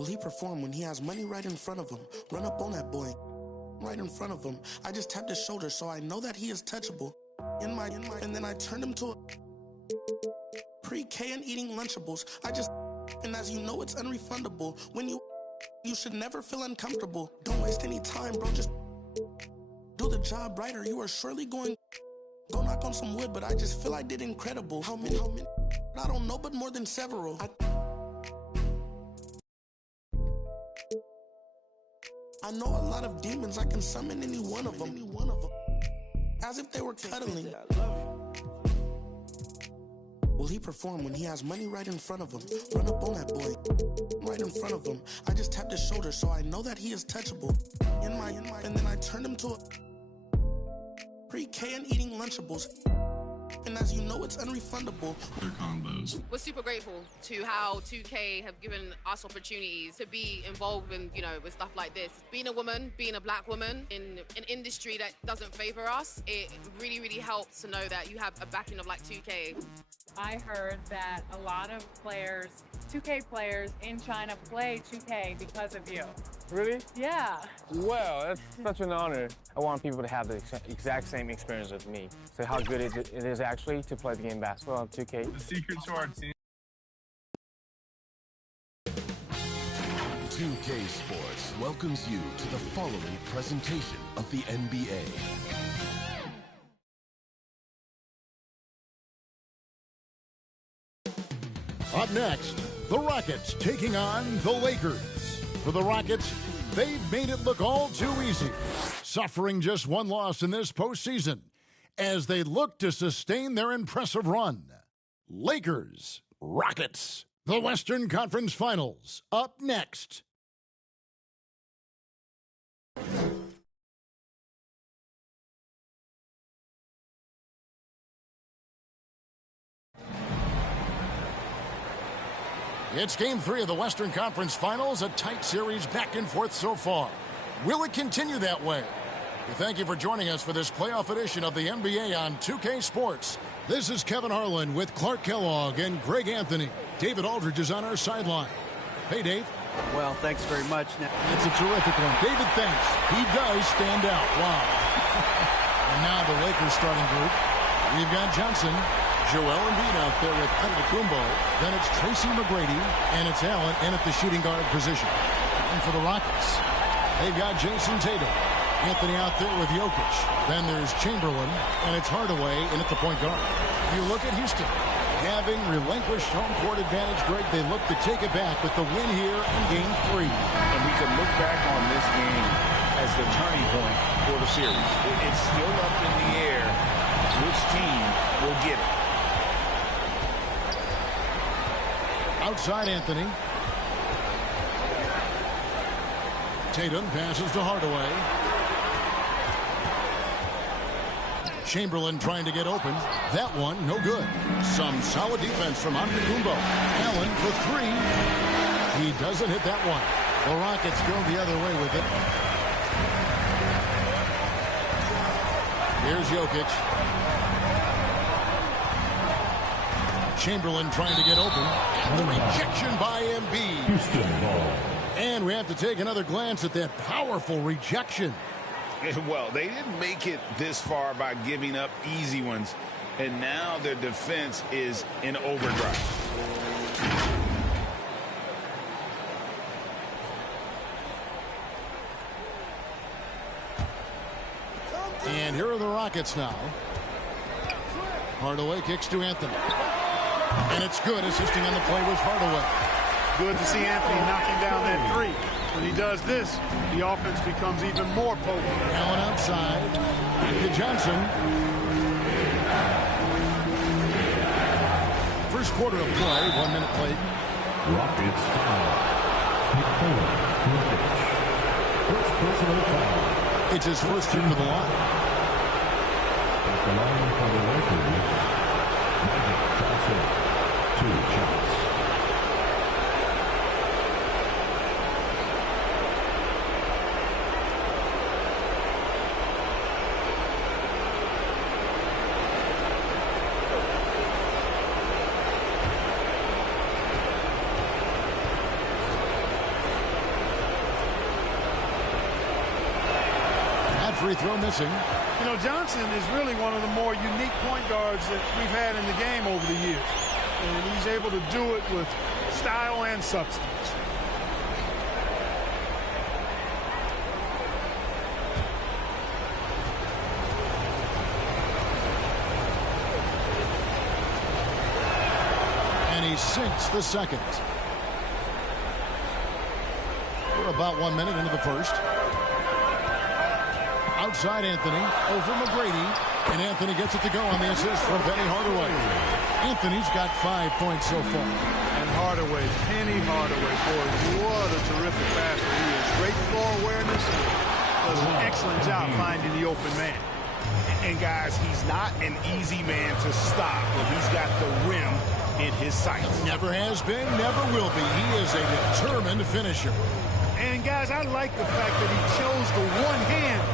Will he perform when he has money right in front of him? Run up on that boy, right in front of him. I just tapped his shoulder, so I know that he is touchable. And then I turned him to a pre-K and eating Lunchables. And as you know, it's unrefundable. When you should never feel uncomfortable. Don't waste any time, bro. Just do the job right, or you are surely going. Go knock on some wood, but I just feel I did incredible. How many? I don't know, but more than several. I know a lot of demons. I can summon any one of them. As if they were cuddling. Will he perform when he has money right in front of him? Run up on that boy, right in front of him. I just tapped his shoulder, so I know that he is touchable. And then I turned him to a pre-K and eating Lunchables. And as you know, it's unrefundable. Their combos. We're super grateful to how 2K have given us opportunities to be involved in, with stuff like this. Being a woman, being a black woman in an industry that doesn't favor us, it really, really helps to know that you have a backing of like 2K. I heard that a lot of players, 2K players in China play 2K because of you. Really? Yeah. Well, that's such an honor. I want people to have the exact same experience with me. So how good it is actually to play the game basketball on 2K. The secret to our team. 2K Sports welcomes you to the following presentation of the NBA. Up next, the Rockets taking on the Lakers. For the Rockets, they've made it look all too easy, suffering just one loss in this postseason as they look to sustain their impressive run. Lakers, Rockets, the Western Conference Finals, up next. It's Game 3 of the Western Conference Finals, a tight series back and forth so far. Will it continue that way? We thank you for joining us for this playoff edition of the NBA on 2K Sports. This is Kevin Harlan with Clark Kellogg and Greg Anthony. David Aldridge is on our sideline. Hey, Dave. Well, thanks very much. It's a terrific one. David, thanks. He does stand out. Wow. And now the Lakers starting group. We've got Johnson, Joel Embiid out there with Antetokounmpo. Then it's Tracy McGrady, and it's Allen in at the shooting guard position. And for the Rockets, they've got Jason Tatum. Anthony out there with Jokic. Then there's Chamberlain, and it's Hardaway in at the point guard. You look at Houston. Having relinquished home court advantage, Greg, they look to take it back with the win here in Game 3. And we can look back on this game as the turning point for the series. It's still up in the air which team will get it. Outside Anthony. Tatum passes to Hardaway. Chamberlain trying to get open. That one, no good. Some solid defense from Antetokounmpo. Allen for three. He doesn't hit that one. The Rockets go the other way with it. Here's Jokic. Chamberlain trying to get open. And the rejection by Embiid. Houston ball. And we have to take another glance at that powerful rejection. Well, they didn't make it this far by giving up easy ones. And now their defense is in overdrive. And here are the Rockets now. Hardaway kicks to Anthony. And it's good. Assisting on the play was Hardaway. Good to see Anthony knocking down that three. When he does this, the offense becomes even more potent. Allen outside. To Johnson. First quarter of play. 1 minute played. Rockets foul. First personal foul. It's his first trip to the line. At the line for the Lakers, Magic Johnson. 2 shots. free throw missing. You know, Johnson is really one of the more unique point guards that we've had in the game over the years. And he's able to do it with style and substance. And he sinks the second. We're about 1 minute into the first. Outside Anthony, over McGrady, and Anthony gets it to go on the assist from Penny Hardaway. Anthony's got 5 points so far. And Hardaway, Penny Hardaway, boy, what a terrific passer he is. Great floor awareness, does an excellent job finding the open man. And guys, he's not an easy man to stop, but he's got the rim in his sights. Never has been, never will be. He is a determined finisher. And guys, I like the fact that he chose the one-hand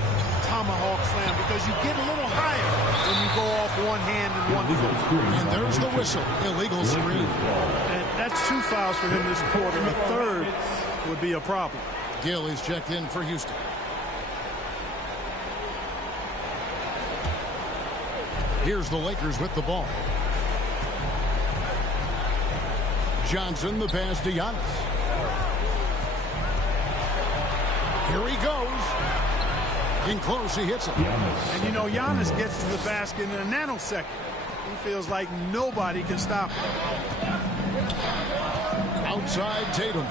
tomahawk slam because you get a little higher when you go off one hand and one foot. And there's the whistle. Illegal screen. And that's 2 fouls for him this quarter. The third would be a problem. Gill is checked in for Houston. Here's the Lakers with the ball. Johnson, the pass to Giannis. Here he goes. In close, he hits it. And you know, Giannis gets to the basket in a nanosecond. He feels like nobody can stop him. Outside Tatum.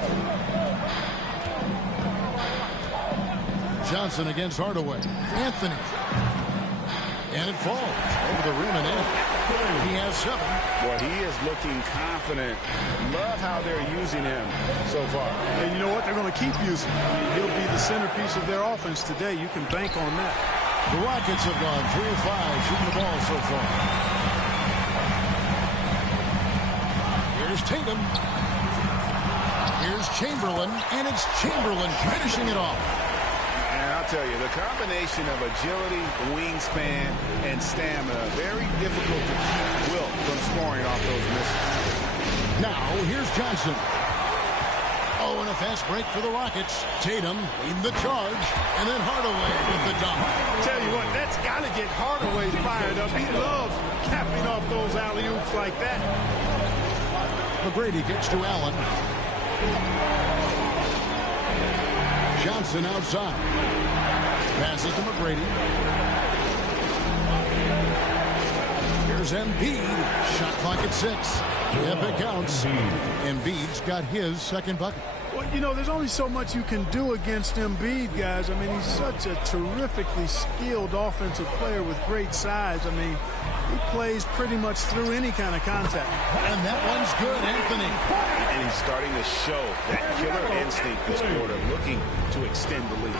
Johnson against Hardaway. Anthony. And it falls over the rim and in. He has 7. Well, he is looking confident. Love how they're using him so far. And you know what? They're going to keep using him. I mean, he'll be the centerpiece of their offense today. You can bank on that. The Rockets have gone 3 of 5 shooting the ball so far. Here's Tatum. Here's Chamberlain, and it's Chamberlain finishing it off. And I'll tell you, the combination of agility, wingspan, and stamina, very difficult to keep Wilt from scoring off those misses. Now, here's Johnson. Oh, and a fast break for the Rockets. Tatum leading the charge, and then Hardaway with the dunk. Tell you what, that's got to get Hardaway fired up. He loves capping off those alley-oops like that. McGrady gets to Allen. Johnson outside. Passes to McGrady. Here's Embiid. Shot clock at 6. Yep, it counts. Embiid's got his second bucket. Well, you know, there's only so much you can do against Embiid, guys. I mean, he's such a terrifically skilled offensive player with great size. I mean, he plays pretty much through any kind of contact. And that one's good, Anthony. And he's starting to show that killer instinct this quarter, looking to extend the lead.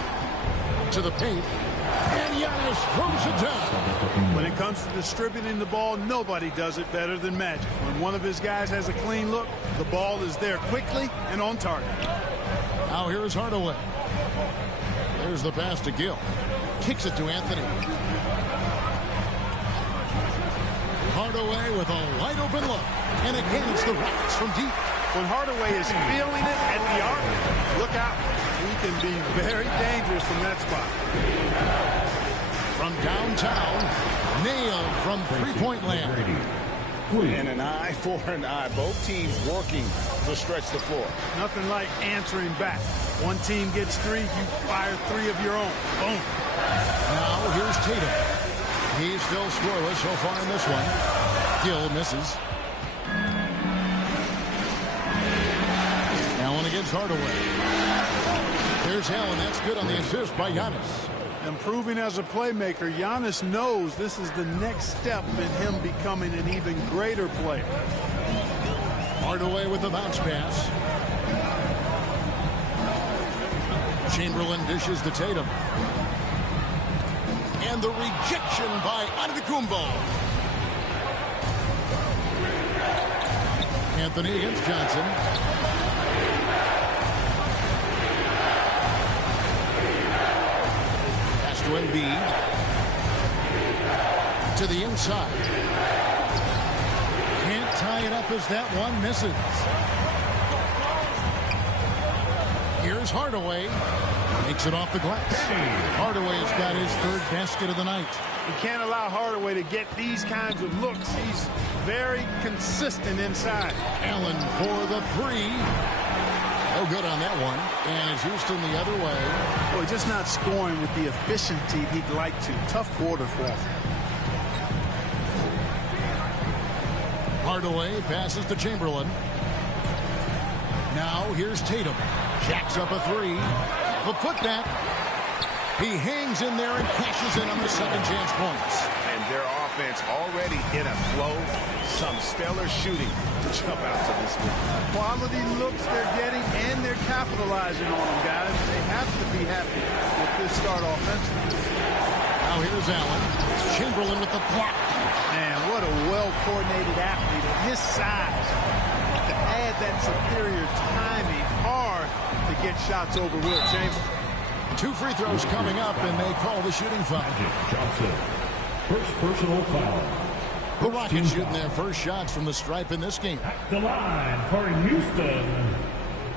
To the paint. And Giannis throws it down. When it comes to distributing the ball, nobody does it better than Magic. When one of his guys has a clean look, the ball is there quickly and on target. Now here's Hardaway. There's the pass to Gill. Kicks it to Anthony. Hardaway with a wide open look. And again, it's the Rockets from deep. When Hardaway is feeling it at the arc, look out. He can be very dangerous from that spot. From downtown, nailed from three-point land. And an eye for an eye. Both teams working to stretch the floor. Nothing like answering back. One team gets 3, you fire 3 of your own. Boom. Now here's Tatum. He's still scoreless so far in this one. Gill misses. Allen against Hardaway. There's Allen. That's good on the assist by Giannis. Improving as a playmaker, Giannis knows this is the next step in him becoming an even greater player. Hardaway with the bounce pass. Chamberlain dishes to Tatum. And the rejection by Antetokounmpo. Anthony against Johnson. Pass to Embiid. To the inside. Can't tie it up as that one misses. Here's Hardaway. Makes it off the glass. Hardaway's got his third basket of the night. You can't allow Hardaway to get these kinds of looks. He's very consistent inside. Allen for the three. No good on that one. And it's Houston the other way. Boy, just not scoring with the efficiency he'd like to. Tough quarter for him. Hardaway passes to Chamberlain. Now here's Tatum. Jacks up a three. The putback. He hangs in there and cashes in on the second chance points. And their offense already in a flow. Some stellar shooting to jump out to this one. Quality looks they're getting, and they're capitalizing on them, guys. They have to be happy with this start offensively. Now here's Allen. Chamberlain with the block. Man, what a well-coordinated athlete at his size. To add that superior timing, hard to get shots over Will Chamberlain. 2 free throws coming up, and they call the shooting foul. Johnson, first personal foul. The Rockets shooting their first shots from the stripe in this game. At the line for Houston,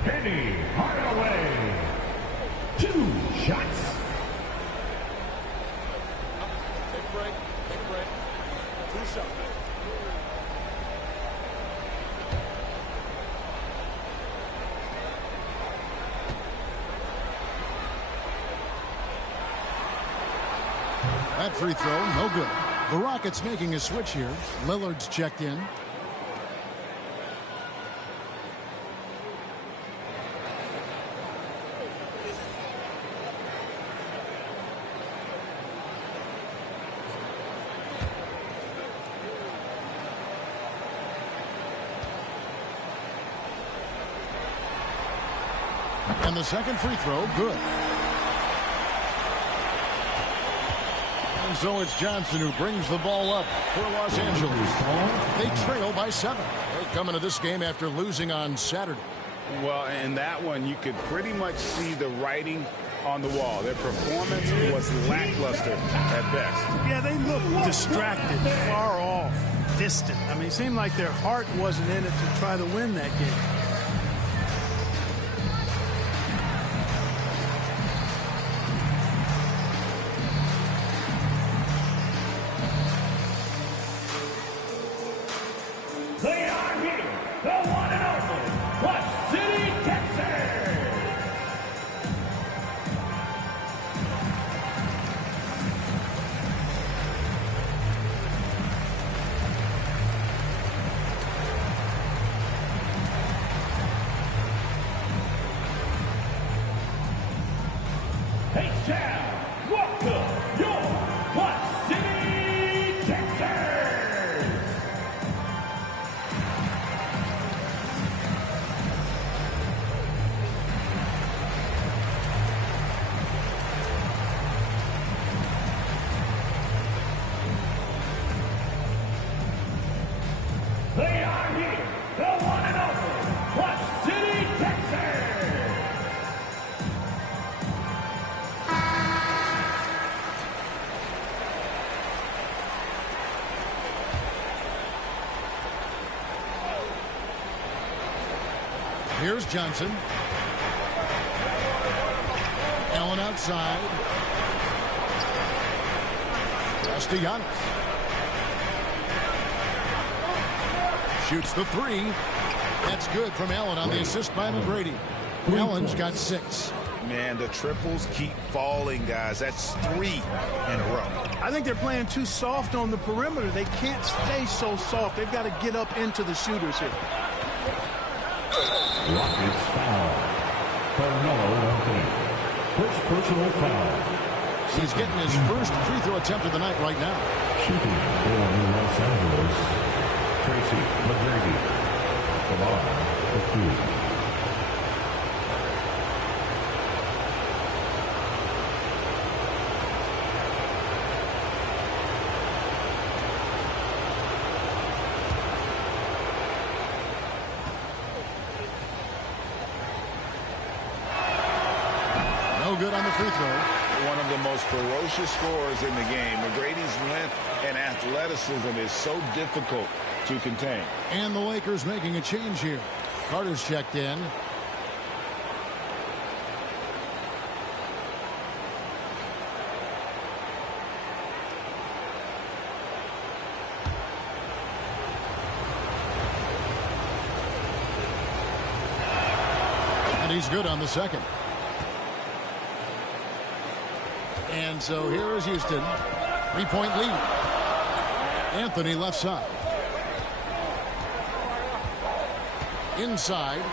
Penny Hardaway. 2 shots. Take a break. 2 shots. That free throw, no good. The Rockets making a switch here. Lillard's checked in. And the second free throw, good. And so it's Johnson who brings the ball up for Los Angeles. They trail by 7. They're coming to this game after losing on Saturday. Well, in that one, you could pretty much see the writing on the wall. Their performance was lackluster at best. Yeah, they looked distracted, far off, distant. I mean, it seemed like their heart wasn't in it to try to win that game. They are here, the one and only Clutch City, Texas. Hey, Chad, welcome your Clutch City, Texas. They are here, the one and only Clutch City, Texas. Here's Johnson. Allen outside. Castellanos. Shoots the 3. That's good from Allen on the assist by McGrady. Allen's got 6. Man, the triples keep falling, guys. That's 3 in a row. I think they're playing too soft on the perimeter. They can't stay so soft. They've got to get up into the shooters here. Rockets foul. Carmelo Anthony. First personal foul. He's getting his first free throw attempt of the night right now. Shooting for Los Angeles. Tracy McGrady. The line for 2. No good on the free throw. One of the most ferocious scorers in the game. McGrady's length and athleticism is so difficult to contain. And the Lakers making a change here. Carter's checked in. And he's good on the second. And so here is Houston. 3-point lead. Anthony left side. Inside.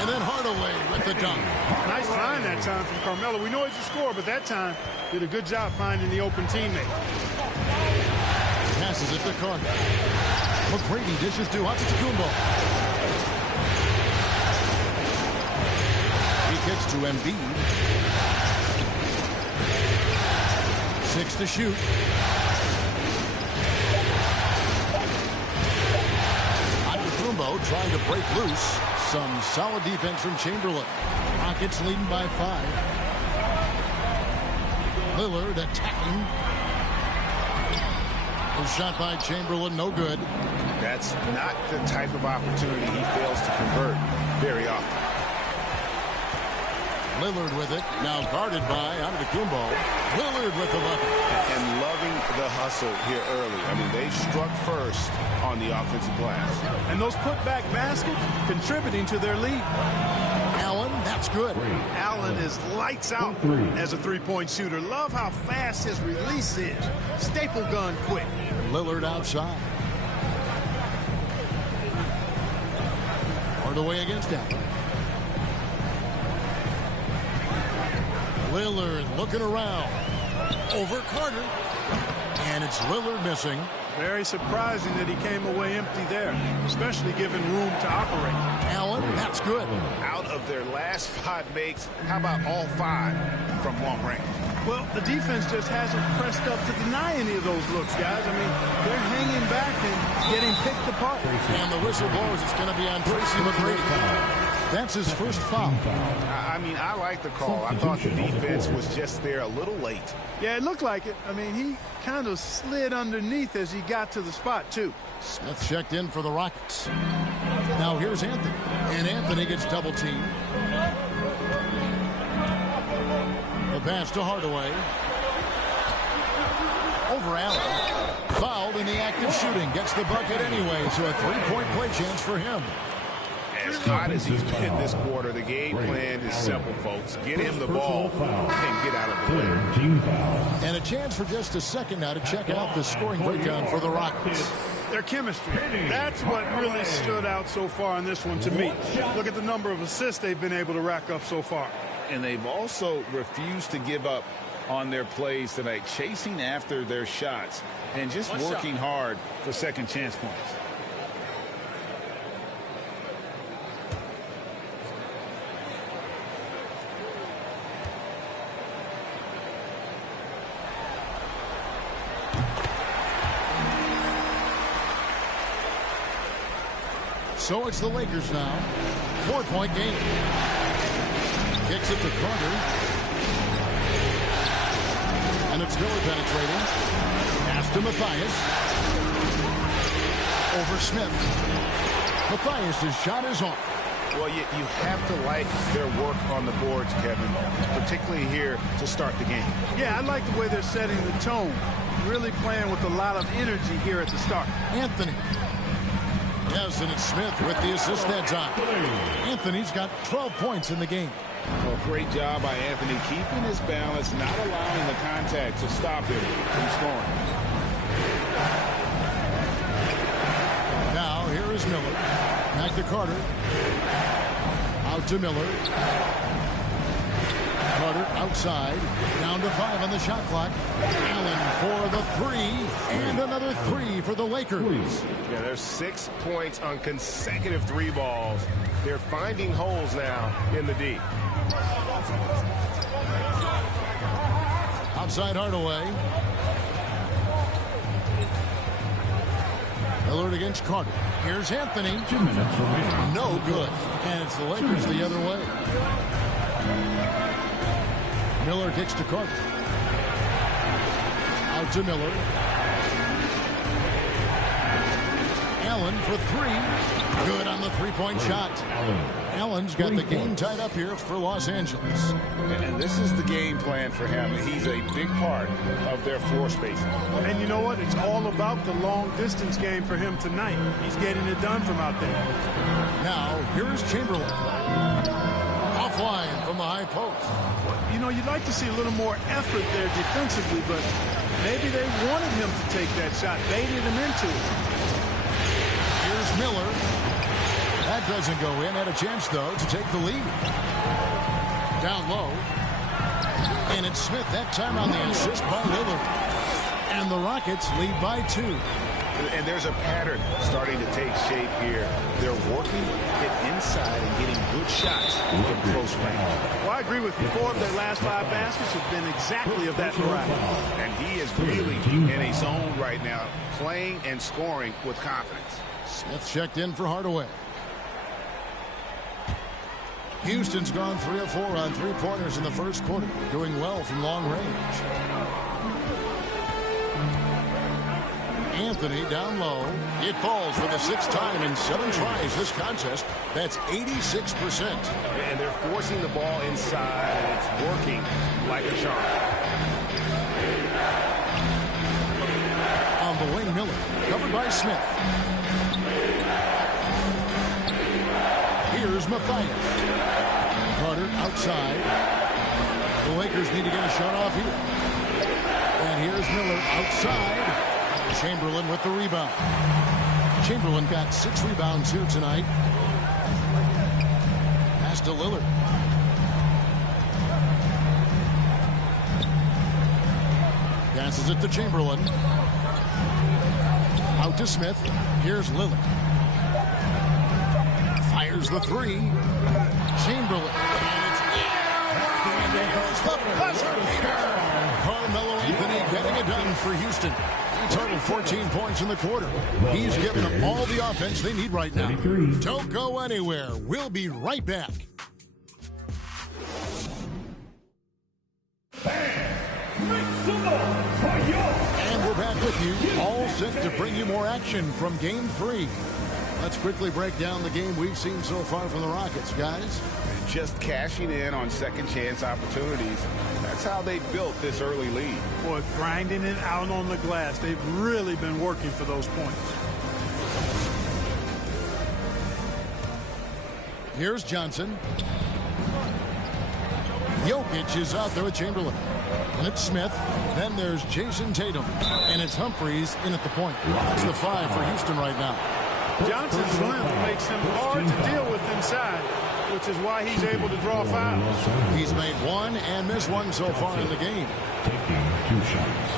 And then Hardaway with the dunk. Nice find that time from Carmelo. We know he's a scorer, but that time did a good job finding the open teammate. Passes it to Carter. McGrady dishes to Antetokounmpo. He kicks to Embiid. 6 to shoot. Antetokounmpo trying to break loose. Some solid defense from Chamberlain. Rockets leading by 5. Lillard attacking. A shot by Chamberlain, no good. That's not the type of opportunity he fails to convert very often. Lillard with it. Now guarded by Antetokounmpo. Lillard with the bucket. And loving the hustle here early. I mean, they struck first on the offensive glass. And those putback baskets contributing to their lead. Allen, that's good. Allen is lights out as a three-point shooter. Love how fast his release is. Staple gun quick. Lillard outside. Hardaway against Allen. Lillard looking around. Over Carter. And it's Lillard missing. Very surprising that he came away empty there, especially given room to operate. Allen, that's good. Out of their last 5 makes, how about all 5 from long range? Well, the defense just hasn't pressed up to deny any of those looks, guys. I mean, they're hanging back and getting picked apart. And the whistle blows. It's going to be on Tracy McGrady. That's his first foul. I mean, I like the call. I thought the defense was just there a little late. Yeah, it looked like it. I mean, he kind of slid underneath as he got to the spot, too. Smith checked in for the Rockets. Now here's Anthony. And Anthony gets double teamed. The pass to Hardaway. Over Allen. Fouled in the act of shooting. Gets the bucket anyway, so a 3-point play chance for him. As hot as he's been this quarter, the game plan is simple, folks. Get him the ball and get out of the way. And a chance for just a second now to check out the scoring breakdown for the Rockets. Their chemistry. That's what really stood out so far in this one to me. Look at the number of assists they've been able to rack up so far. And they've also refused to give up on their plays tonight, chasing after their shots and just working hard for second chance points. So it's the Lakers now. 4-point game. Kicks it to Carter. And it's Miller penetrating. Pass to Matthias. Over Smith. Matthias' shot is on. Well, you have to like their work on the boards, Kevin, particularly here to start the game. Yeah, I like the way they're setting the tone. Really playing with a lot of energy here at the start. Anthony. Yes, and it's Smith with the assist that time. Anthony's got 12 points in the game. Well, great job by Anthony keeping his balance, not allowing the contact to stop him from scoring. Now, here is Miller. Back to Carter. Out to Miller. Carter outside. Down to 5 on the shot clock. Allen for the 3. And another 3 for the Lakers. Yeah, there's 6 points on consecutive 3 balls. They're finding holes now in the D. Outside Hardaway. Lillard against Carter. Here's Anthony. 2 minutes remaining. No good. And it's the Lakers the other way. Miller kicks to Carter. Out to Miller. Allen for 3. Good on the 3-point shot. Allen's got the game tied up here for Los Angeles. And this is the game plan for him. He's a big part of their floor spacing. And you know what? It's all about the long-distance game for him tonight. He's getting it done from out there. Now, here's Chamberlain. Off flying from the high post. You know, you'd like to see a little more effort there defensively, but maybe they wanted him to take that shot, baited him into it. Here's Miller. That doesn't go in. Had a chance, though, to take the lead. Down low. And it's Smith that time on the assist by Lillard. And the Rockets lead by 2. And there's a pattern starting to take shape here. They're working it inside and getting good shots from close range. Well, I agree with you. 4 of their last 5 baskets have been exactly of that variety. And he is really in a zone right now, playing and scoring with confidence. Smith checked in for Hardaway. Houston's gone 3 of 4 on 3-pointers in the first quarter, doing well from long range. Anthony down low. It falls for the 6th time in 7 tries this contest. That's 86%. And they're forcing the ball inside, and it's working like a charm. On the wing, Miller, covered by Smith. Here's Mathias. Carter outside. The Lakers need to get a shot off here. And here's Miller outside. Chamberlain with the rebound. Chamberlain got 6 rebounds here tonight. Pass to Lillard. Passes it to Chamberlain. Out to Smith. Here's Lillard. Fires the 3. Chamberlain. And there's the buzzer beater. Carmelo Anthony getting it done for Houston. He totaled 14 points in the quarter. He's given them all the offense they need right now. Don't go anywhere. We'll be right back. And we're back with you, all set to bring you more action from Game 3. Let's quickly break down the game we've seen so far from the Rockets, guys. Just cashing in on second chance opportunities. That's how they built this early lead. Boy, grinding it out on the glass. They've really been working for those points. Here's Johnson. Jokic is out there with Chamberlain. And it's Smith. Then there's Jason Tatum. And it's Humphries in at the point. That's the 5 for Houston right now. Johnson's length makes him hard to deal with inside, which is why he's able to draw fouls. He's made 1 and missed 1 so far in the game. Taking 2 shots.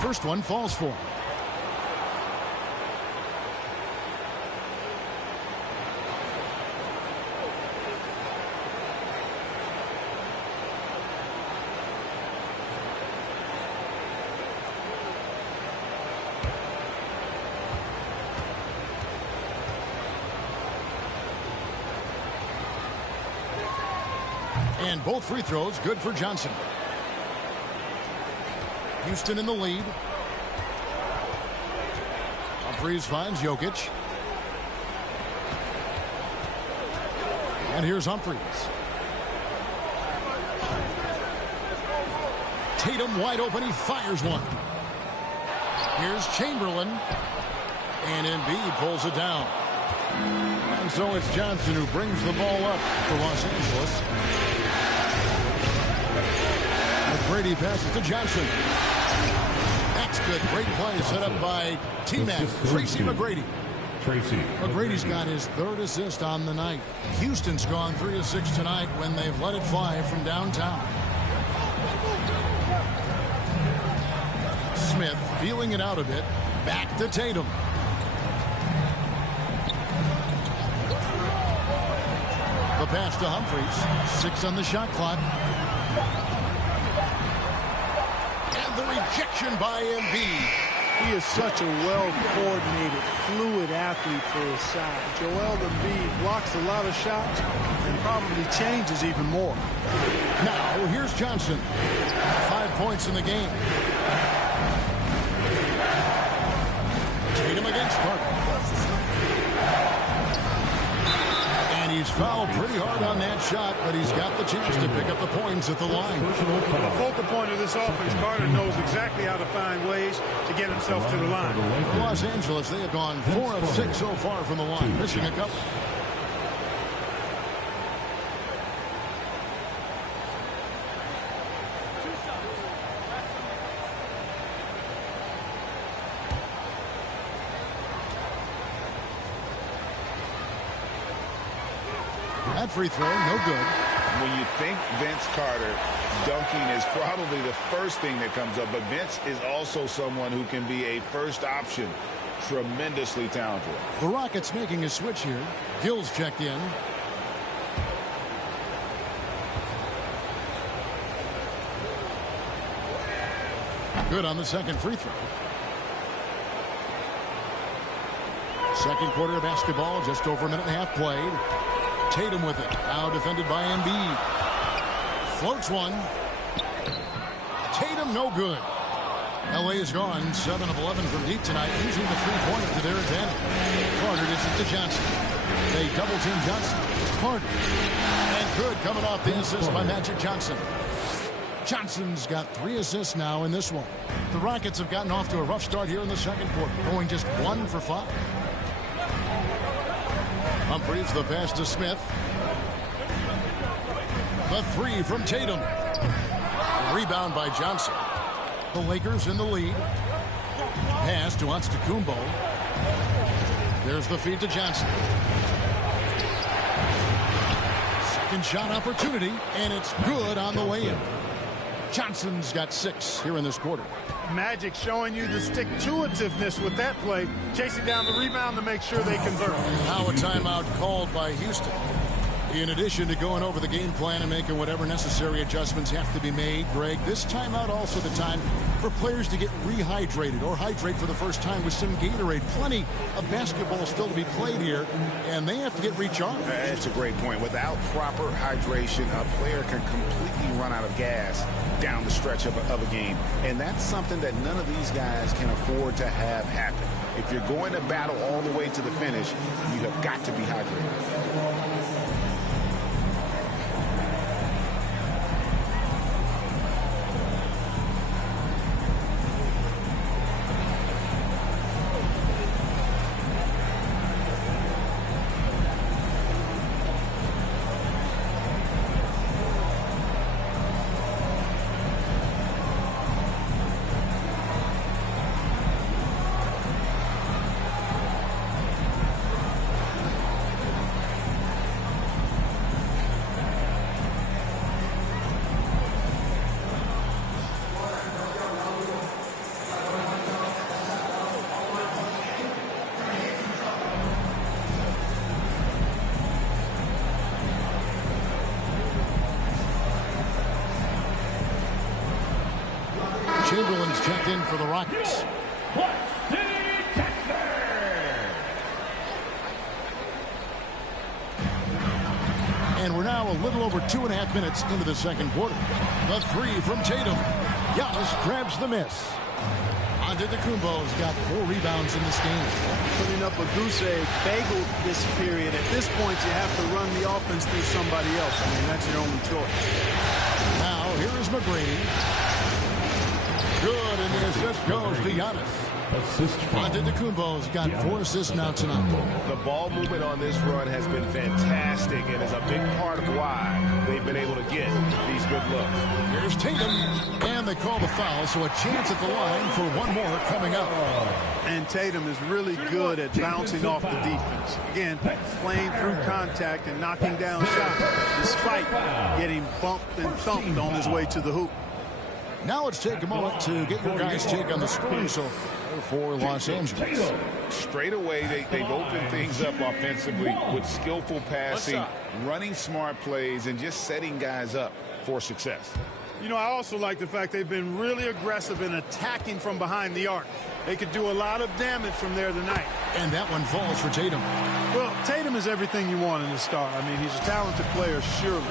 First one falls for him. And both free throws good for Johnson. Houston in the lead. Humphries finds Jokic. And here's Humphries. Tatum wide open. He fires one. Here's Chamberlain. And Embiid pulls it down. And so it's Johnson who brings the ball up for Los Angeles. Brady passes to Johnson. That's good. Great play set up by T-Mac, Tracy McGrady. McGrady's got his 3rd assist on the night. Houston's gone 3 of 6 tonight when they've let it fly from downtown. Smith feeling it out a bit. Back to Tatum. The pass to Humphries. 6 on the shot clock. The rejection by Embiid. He is such a well-coordinated, fluid athlete for his size. Joel Embiid blocks a lot of shots and probably changes even more. Now, here's Johnson. 5 points in the game. Tatum against Carter. fouled pretty hard on that shot, but he's got the chance to pick up the points at the line. The focal point of this offense, Carter knows exactly how to find ways to get himself to the line. For Los Angeles, they have gone 4 of 6 so far from the line, missing a couple. That free throw, no good. When you think Vince Carter, dunking is probably the first thing that comes up, but Vince is also someone who can be a first option. Tremendously talented. The Rockets making a switch here. Gill's checked in. Good on the second free throw. Second quarter of basketball, just over a minute and a half played. Tatum with it. Now defended by Embiid. Floats one. Tatum no good. LA is gone 7 of 11 from deep tonight, using the three-pointer to their advantage. Carter dishes to Johnson. They double-team Johnson. Carter. And good coming off the assist by Magic Johnson. Johnson's got 3 assists now in this one. The Rockets have gotten off to a rough start here in the second quarter, going just 1 for 5. Humphries the pass to Smith. The 3 from Tatum. A rebound by Johnson. The Lakers in the lead. Pass to Antetokounmpo. There's the feed to Johnson. Second shot opportunity, and it's good on the way in. Johnson's got 6 here in this quarter. Magic showing you the stick-to-itiveness with that play, chasing down the rebound to make sure they convert. Now a timeout called by Houston. In addition to going over the game plan and making whatever necessary adjustments have to be made, Greg, this timeout also the time for players to get rehydrated or hydrate for the first time with some Gatorade. Plenty of basketball still to be played here, and they have to get recharged. That's a great point. Without proper hydration, a player can completely run out of gas down the stretch of a game, and that's something that none of these guys can afford to have happen. If you're going to battle all the way to the finish, you have got to be hydrated. Chamberlain's checked in for the Rockets. And we're now a little over 2.5 minutes into the second quarter. The 3 from Tatum. Giannis grabs the miss. Antetokounmpo's got 4 rebounds in this game. Putting up a goose egg bagel this period. At this point, you have to run the offense through somebody else. I mean, that's your only choice. Now, here is McGrady. Good, and the assist goes to Giannis. Antetokounmpo's got 4 assists now tonight. The ball movement on this run has been fantastic and is a big part of why they've been able to get these good looks. Here's Tatum, and they call the foul, so a chance at the line for one more coming up. And Tatum is really good at bouncing off the defense. Again, playing through contact and knocking down shots despite getting bumped and thumped on his way to the hoop. Now let's take a moment to get your guys' take on the scoring so for Los Angeles. Straight away, they've opened things up offensively with skillful passing, running smart plays, and just setting guys up for success. You know, I also like the fact they've been really aggressive in attacking from behind the arc. They could do a lot of damage from there tonight. And that one falls for Tatum. Well, Tatum is everything you want in a star. I mean, he's a talented player, surely.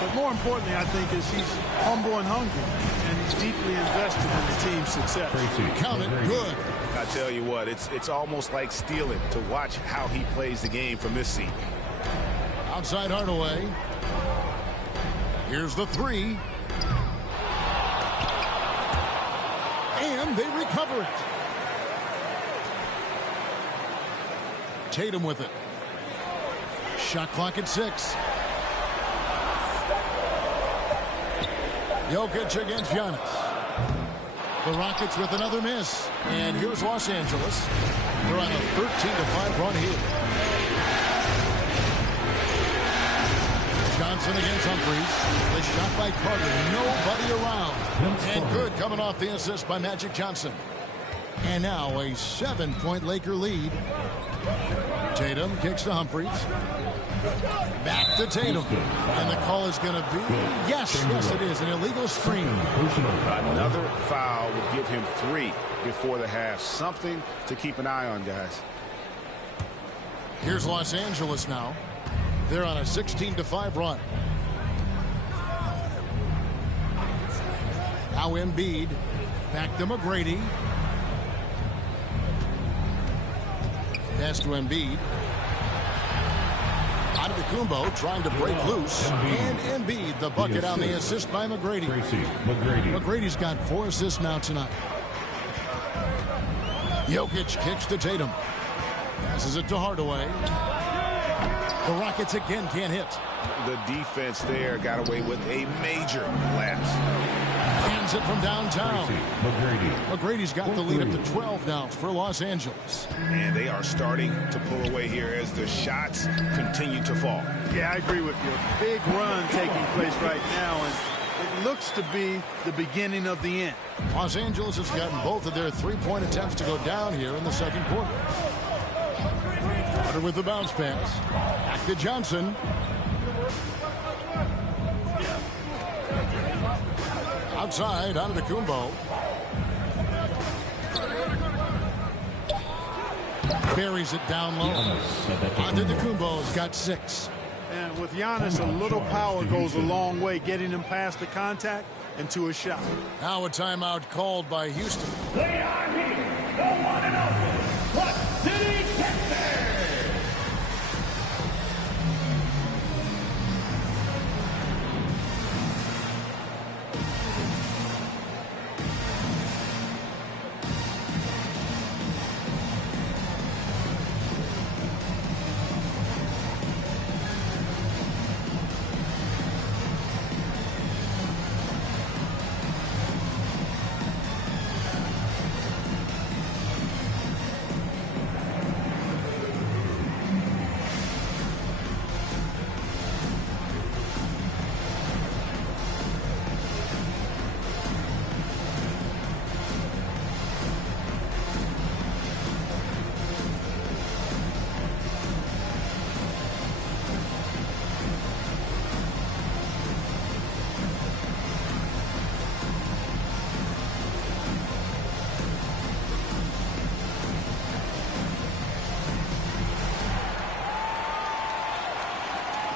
But more importantly, I think, is he's humble and hungry. And he's deeply invested in the team's success. Count it, good. I tell you what, it's almost like stealing to watch how he plays the game from this seat. Outside Hardaway. Here's the three. And they recover it. Tatum with it. Shot clock at 6. Jokic against Giannis. The Rockets with another miss. And here's Los Angeles. They're on a 13-5 run here. Johnson against Humphries. The shot by Carter. Nobody around. And good coming off the assist by Magic Johnson. And now a 7-point Laker lead. Tatum kicks to Humphries. Back to Tatum. And the call is going to be, yes, it is, an illegal screen. Another foul would give him 3 before the half. Something to keep an eye on, guys. Here's Los Angeles now. They're on a 16-5 run. Now Embiid. Back to McGrady. Pass to Embiid. Antetokounmpo trying to break loose. And Embiid, the bucket on the assist by McGrady. McGrady's got 4 assists now tonight. Jokic kicks to Tatum. Passes it to Hardaway. The Rockets again can't hit. The defense there got away with a major lapse. Hands it from downtown. McGrady's got the lead up to 12 now for Los Angeles. And they are starting to pull away here as the shots continue to fall. Yeah, I agree with you. A big run taking place right now, and it looks to be the beginning of the end. Los Angeles has gotten both of their three-point attempts to go down here in the second quarter. Carter with the bounce pass. Back to Johnson. Outside, Antetokounmpo. Buries it down low. Antetokounmpo's got 6. And with Giannis, a little power goes a long way, getting him past the contact and to a shot. Now a timeout called by Houston. They are here, the one and only Clutch City Texans.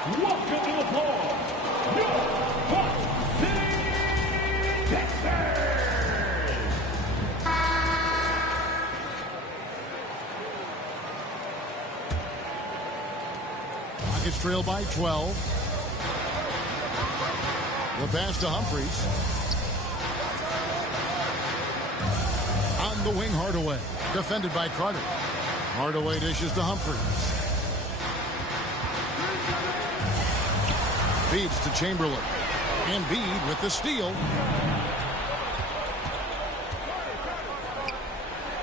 Welcome to the floor, your Clutch City Texans. Rockets trail by 12. The pass to Humphries. On the wing, Hardaway. Defended by Carter. Hardaway dishes to Humphries. Feeds to Chamberlain. Embiid with the steal.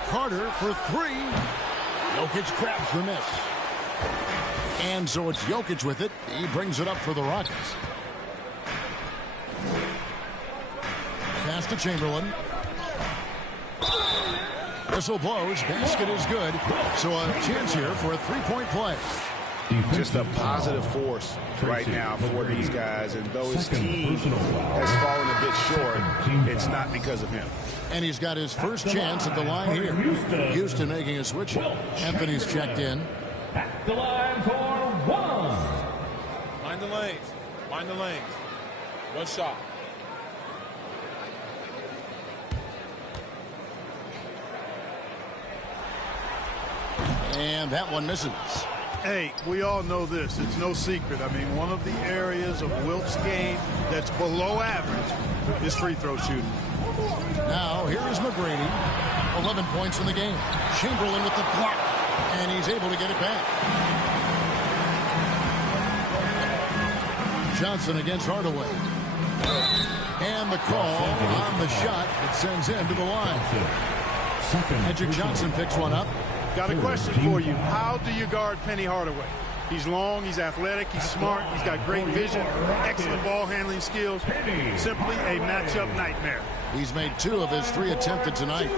Carter for 3. Jokic grabs the miss. And so it's Jokic with it. He brings it up for the Rockets. Pass to Chamberlain. Whistle blows. Basket is good. So a chance here for a three-point play. Just a positive force right now for these guys. And though his team has fallen a bit short, it's not because of him. And he's got his first chance at the line here. Houston making a switch. Anthony's checked in. At the line for 1. Mind the lanes. Mind the lanes. One shot. And that one misses. Hey, we all know this. It's no secret. I mean, one of the areas of Wilt's game that's below average is free throw shooting. Now, here is McGrady. 11 points in the game. Chamberlain with the block, and he's able to get it back. Johnson against Hardaway. And the call on the shot that sends him to the line. Magic Johnson picks one up. Got a question for you. How do you guard Penny Hardaway? He's long, he's athletic, he's smart, he's got great vision, excellent ball handling skills. Simply a matchup nightmare. He's made 2 of his 3 attempted tonight.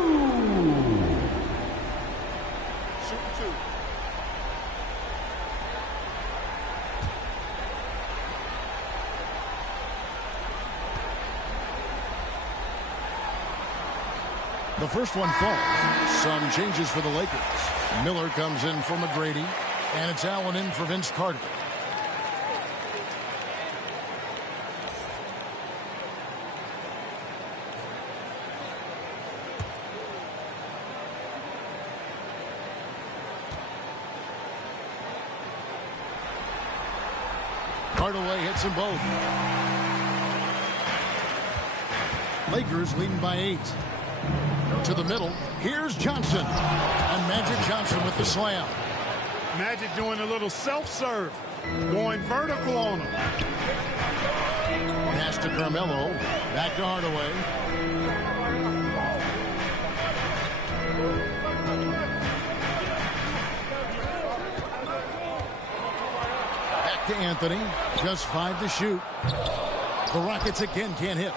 The first one falls. Some changes for the Lakers. Miller comes in for McGrady, and it's Allen in for Vince Carter. Hardaway hits them both. Lakers leading by 8. To the middle. Here's Johnson. And Magic Johnson with the slam. Magic doing a little self-serve. Going vertical on him. Pass to Carmelo. Back to Hardaway. Back to Anthony. Just 5 to shoot. The Rockets again can't hit.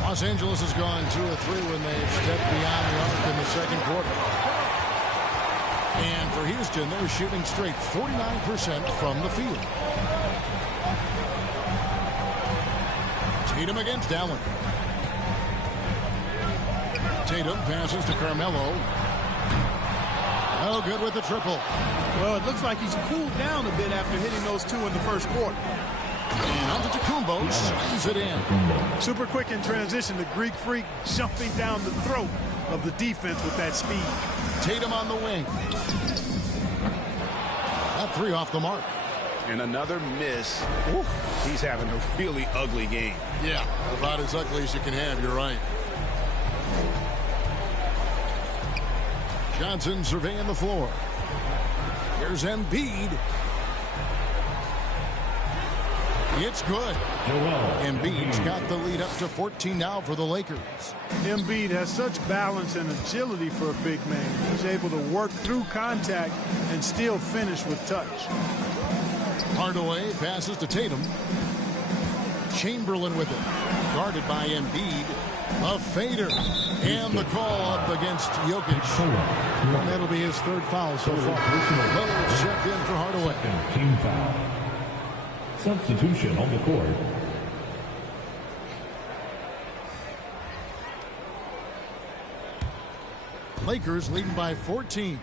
Los Angeles has gone 2 of 3 when they've stepped beyond the arc in the second quarter. And for Houston, they're shooting straight 49% from the field. Tatum against Allen. Tatum passes to Carmelo. Oh, good with the triple. Well, it looks like he's cooled down a bit after hitting those 2 in the first quarter. And Antetokounmpo slams it in. Super quick in transition. The Greek freak jumping down the throat of the defense with that speed. Tatum on the wing. That 3 off the mark. And another miss. Oof. He's having a really ugly game. Yeah, about as ugly as you can have. You're right. Johnson surveying the floor. Here's Embiid. It's good. Embiid's got the lead up to 14 now for the Lakers. Embiid has such balance and agility for a big man. He's able to work through contact and still finish with touch. Hardaway passes to Tatum. Chamberlain with it. Guarded by Embiid. A fader. And the call up against Jokic. And that'll be his 3rd foul so far. Lillard's checked in for Hardaway. Team foul. Substitution on the court. Lakers leading by 14.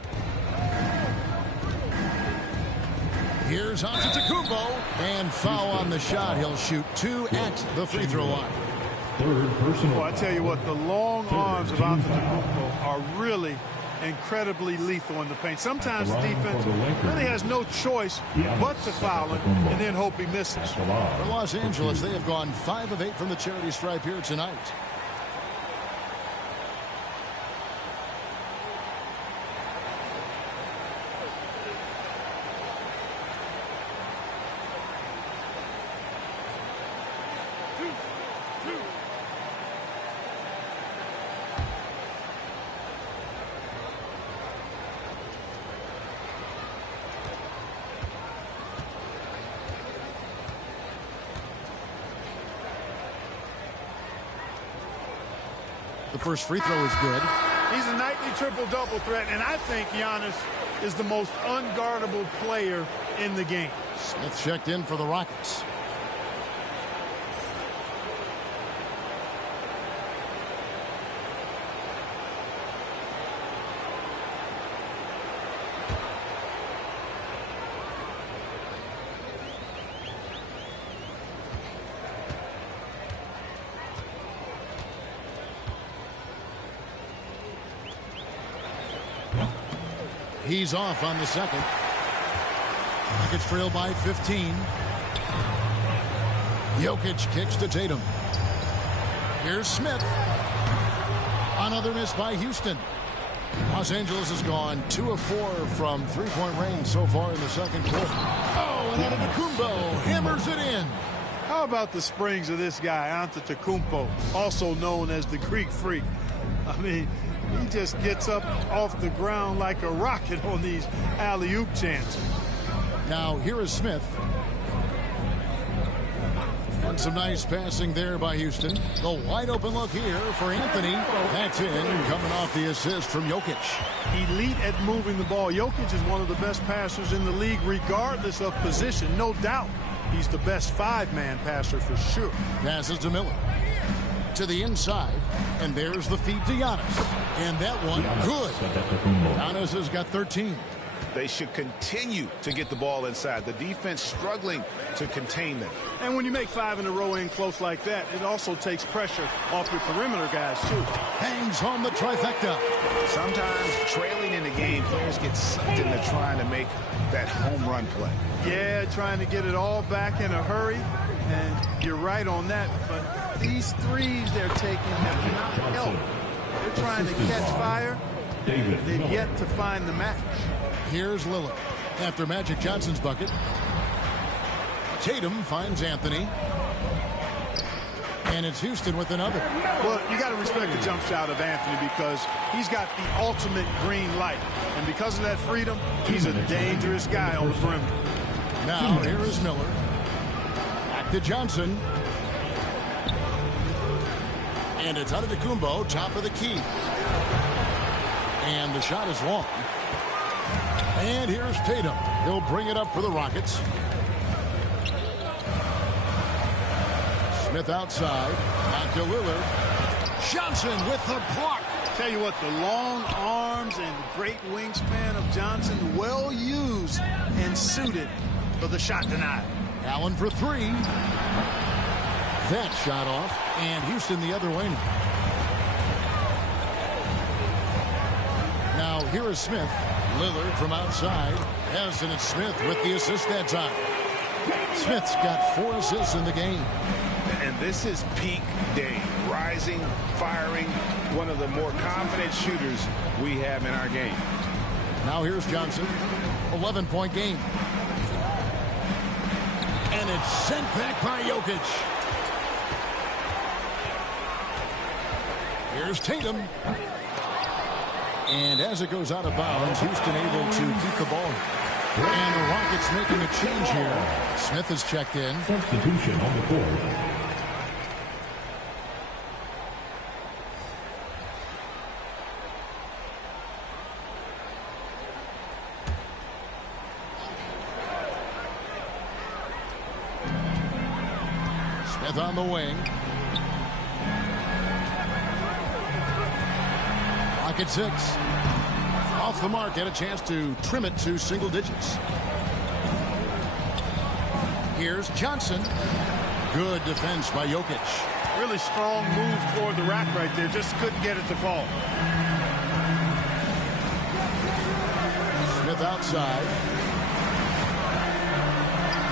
Here's Antetokounmpo. And foul on the shot. He'll shoot 2 at the free throw line. 3rd personal. Well, I tell you what, the long arms of Antetokounmpo are really incredibly lethal in the paint. Sometimes the defense really has no choice but to foul him and then hope he misses. For Los Angeles, they have gone 5 of 8 from the charity stripe here tonight. The first free throw is good. He's a nightly triple-double threat, and I think Giannis is the most unguardable player in the game. Smith checked in for the Rockets. He's off on the second. Rockets trail by 15. Jokic kicks to Tatum. Here's Smith. Another miss by Houston. Los Angeles has gone 2 of 4 from three-point range so far in the second quarter. Oh, and Antetokounmpo hammers it in. How about the springs of this guy, Antetokounmpo, also known as the Greek Freak? I mean, he just gets up off the ground like a rocket on these alley-oop chances. Now, here is Smith. And some nice passing there by Houston. The wide open look here for Anthony. That's in, coming off the assist from Jokic. Elite at moving the ball. Jokic is one of the best passers in the league, regardless of position, no doubt. He's the best five-man passer for sure. Passes to Miller. To the inside, and there's the feed to Giannis. And that one, good. Giannis has got 13. They should continue to get the ball inside. The defense struggling to contain them. And when you make 5 in a row in close like that, it also takes pressure off your perimeter guys, too. Hangs on the trifecta. Sometimes trailing in the game, players get sucked into trying to make that home run play. Yeah, trying to get it all back in a hurry. And you're right on that. But these threes they're taking have not helped. They're trying to catch fire. They've yet to find the match. Here's Lillard after Magic Johnson's bucket. Tatum finds Anthony. And it's Houston with another. Well, you got to respect the jump shot of Anthony because he's got the ultimate green light. And because of that freedom, he's a dangerous guy on the perimeter. Now, here is Miller. Back to Johnson. And it's Antetokounmpo, top of the key. And the shot is long. And here's Tatum. He'll bring it up for the Rockets. Smith outside. Back to Lillard. Johnson with the block. Tell you what, the long arms and great wingspan of Johnson, well used and suited for the shot denied. Allen for 3. That shot off. And Houston the other way now. Now here is Smith. Lillard from outside. Yes, and it's Smith with the assist that time. Smith's got 4 assists in the game. And this is peak Dame. Rising, firing, one of the more confident shooters we have in our game. Now here's Johnson. 11-point game. And it's sent back by Jokic. Here's Tatum. And as it goes out of bounds, Houston able to keep the ball. And the Rockets making a change here. Smith has checked in. Substitution on the court. Smith on the wing. At 6. Off the mark, had a chance to trim it to single digits. Here's Johnson. Good defense by Jokic. Really strong move toward the rack right there. Just couldn't get it to fall. Smith outside.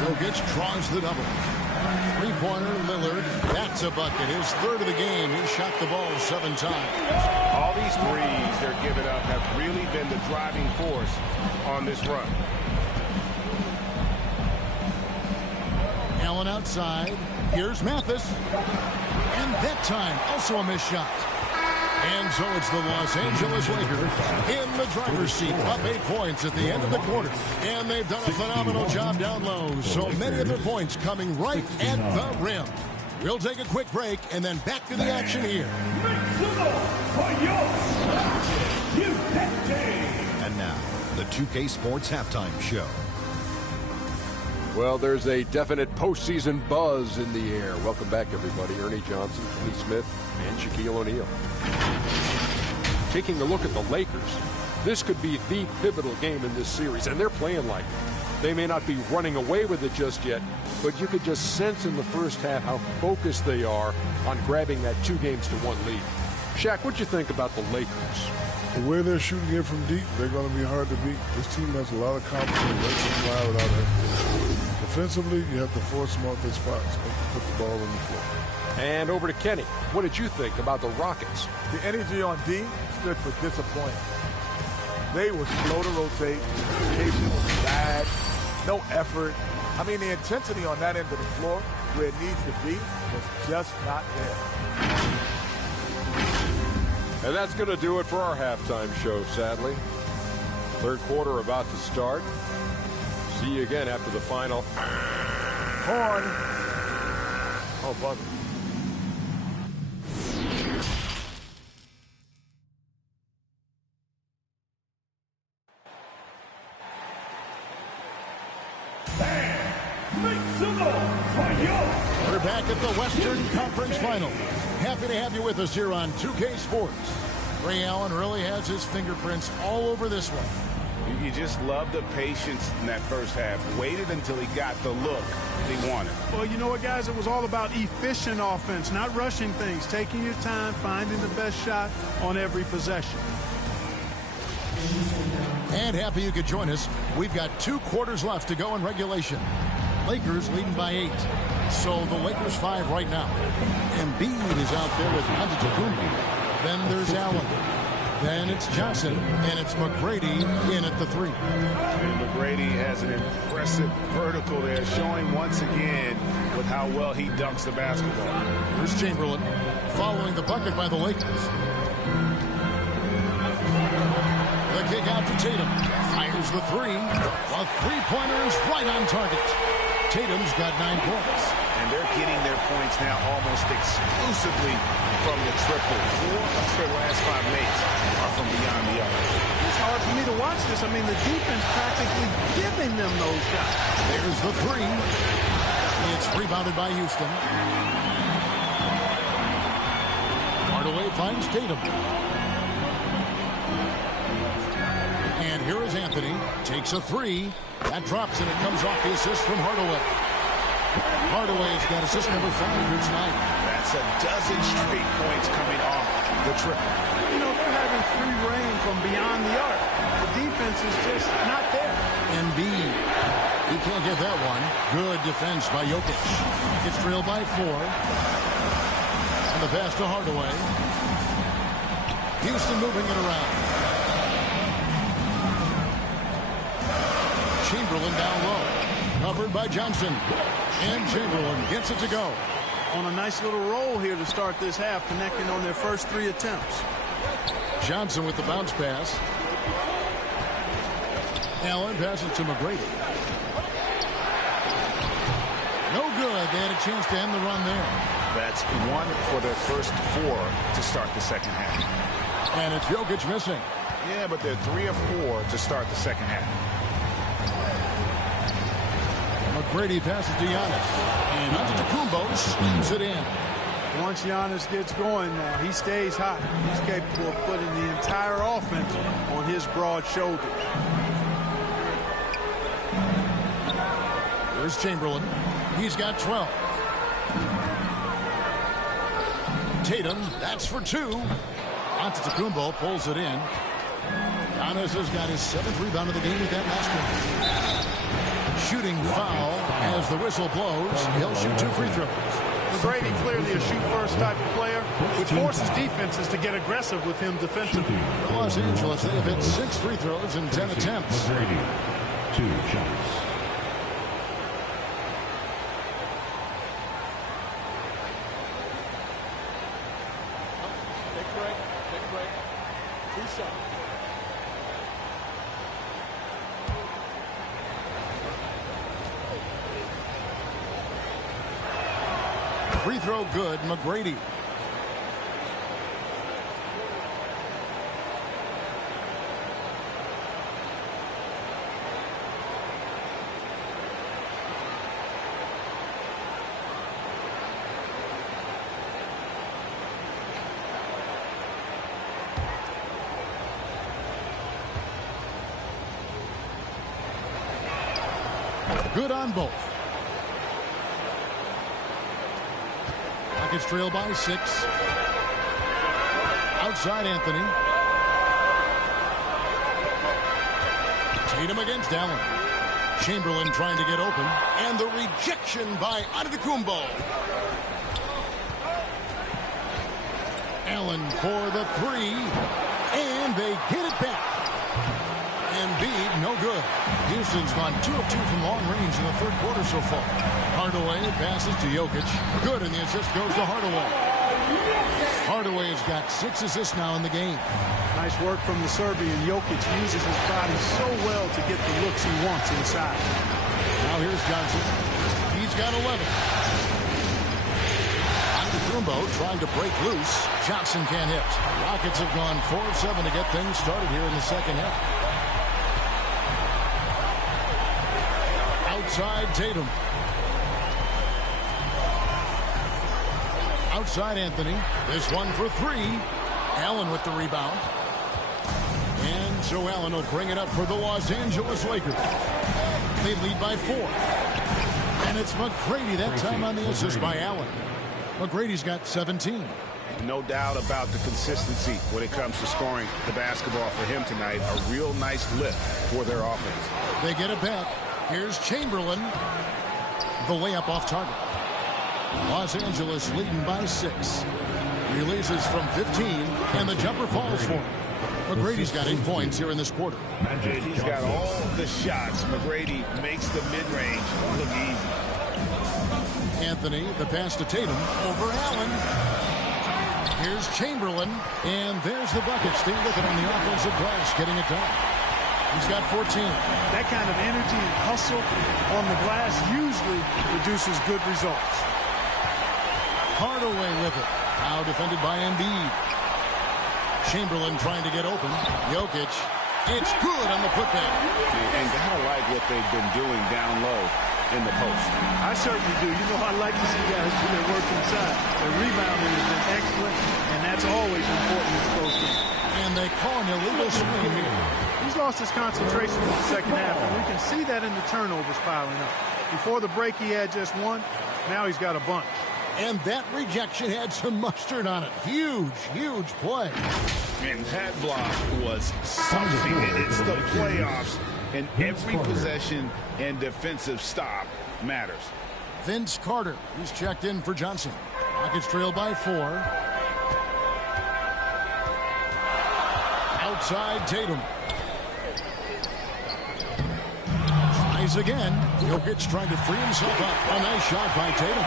Jokic draws the double. Three-pointer, Lillard. That's a bucket. His 3rd of the game. He shot the ball 7 times. All these threes they're giving up have really been the driving force on this run. Allen outside. Here's Mathis. And that time, also a missed shot. And so it's the Los Angeles Lakers in the driver's seat, up 8 points at the end of the quarter. And they've done a phenomenal job down low. So many of their points coming right at the rim. We'll take a quick break and then back to the action here. And now, the 2K Sports Halftime Show. Well, there's a definite postseason buzz in the air. Welcome back, everybody. Ernie Johnson, Kenny Smith, and Shaquille O'Neal. Taking a look at the Lakers, this could be the pivotal game in this series, and they're playing like it. They may not be running away with it just yet, but you could just sense in the first half how focused they are on grabbing that 2-1 lead. Shaq, what'd you think about the Lakers? The way they're shooting it from deep, they're going to be hard to beat. This team has a lot of confidence in letting them fly without it. Defensively, you have to force them off their spots and put the ball on the floor. And over to Kenny. What did you think about the Rockets? The energy on D stood for disappointment. They were slow to rotate. The rotation was bad. No effort. I mean, the intensity on that end of the floor, where it needs to be, was just not there. And that's going to do it for our halftime show, sadly. Third quarter about to start. See you again after the final. Horn. Oh, buzzer. We're back at the Western Conference Finals. Happy to have you with us here on 2K Sports. Ray Allen really has his fingerprints all over this one. You just love the patience in that first half. Waited until he got the look he wanted. Well, you know what, guys? It was all about efficient offense, not rushing things, taking your time, finding the best shot on every possession. And happy you could join us. We've got 2 quarters left to go in regulation. Lakers leading by 8. So the Lakers 5 right now. Embiid is out there with Antetokounmpo. Then there's Allen. Then it's Johnson, and it's McGrady in at the 3. And McGrady has an impressive vertical there, showing once again with how well he dunks the basketball. Here's Chamberlain, following the bucket by the Lakers. The kick out to Tatum. Fires the 3. The three-pointer is right on target. Tatum's got 9 points. And they're getting their points now almost exclusively from the triple. 4 of their last 5 makes are from beyond the arc. It's hard for me to watch this. I mean, the defense practically giving them those shots. There's the 3. It's rebounded by Houston. Hardaway finds Tatum. And here is Anthony. Takes a 3. That drops, and it comes off the assist from Hardaway. Hardaway's got assist number 5 here tonight. That's a dozen straight points coming off the triple. You know, they're having free reign from beyond the arc. The defense is just not there. Embiid. He can't get that one. Good defense by Jokic. Gets trailed by 4. And the pass to Hardaway. Houston moving it around. Chamberlain down low. Covered by Johnson. And Chamberlain gets it to go. On a nice little roll here to start this half, connecting on their first 3 attempts. Johnson with the bounce pass. Allen passes to McGrady. No good. They had a chance to end the run there. That's 1 for their first 4 to start the second half. And it's Jokic missing. Yeah, but they're 3 of 4 to start the second half. McGrady passes to Giannis. And Antetokounmpo slams it in. Once Giannis gets going now, he stays hot. He's capable of putting the entire offense on his broad shoulders. Here's Chamberlain. He's got 12. Tatum, that's for 2. Antetokounmpo pulls it in. Giannis has got his 7th rebound of the game with that last one. Shooting foul as the whistle blows. He'll shoot 2 free throws. McGrady clearly a shoot-first type of player, which forces defenses to get aggressive with him defensively. Los Angeles, they have hit 6 free throws in 10 attempts. McGrady, 2 shots. Take a break. 2 shots. Free throw good, McGrady. Good on both. Rockets trail by 6. Outside Anthony. Tatum against Allen. Chamberlain trying to get open. And the rejection by Antetokounmpo. Allen for the three. And they get it back. Embiid, no good. Houston's gone 2 of 2 from long range in the third quarter so far. Hardaway passes to Jokic. Good, and the assist goes to Hardaway. Hardaway's got 6 assists now in the game. Nice work from the Serbian. Jokic uses his body so well to get the looks he wants inside. Now here's Johnson. He's got 11. Antetokounmpo trying to break loose. Johnson can't hit. Rockets have gone 4 of 7 to get things started here in the second half. Outside Tatum. Outside Anthony. This one for 3. Allen with the rebound. And Joe Allen will bring it up for the Los Angeles Lakers. They lead by 4. And it's McGrady that time on the assist by Allen. McGrady's got 17. No doubt about the consistency when it comes to scoring the basketball for him tonight. A real nice lift for their offense. They get it back. Here's Chamberlain. The layup off target. Los Angeles leading by 6. Releases from 15, and the jumper falls for him. McGrady's got 8 points here in this quarter. He's got all the shots. McGrady makes the mid-range look easy. Anthony, the pass to Tatum, over Allen. Here's Chamberlain, and there's the bucket. Staying with it on the offensive glass, getting it done. He's got 14. That kind of energy and hustle on the glass usually produces good results. Hardaway with it. Now defended by Embiid. Chamberlain trying to get open. Jokic. It's good on the putback. And gotta like what they've been doing down low in the post. I certainly do. You know, I like to see guys do their work inside. The rebounding has been excellent, and that's always important in the post game. And they call an illegal screen here. He's lost his concentration in the second half, and we can see that in the turnovers piling up. Before the break, he had just 1. Now he's got a bunch. And that rejection had some mustard on it. Huge, huge play. And that block was something. It's the playoffs, and every possession and defensive stop matters. Vince Carter, he's checked in for Johnson. Rockets trail by 4. Outside Tatum. Tries again. Jokic trying to free himself up. A nice shot by Tatum.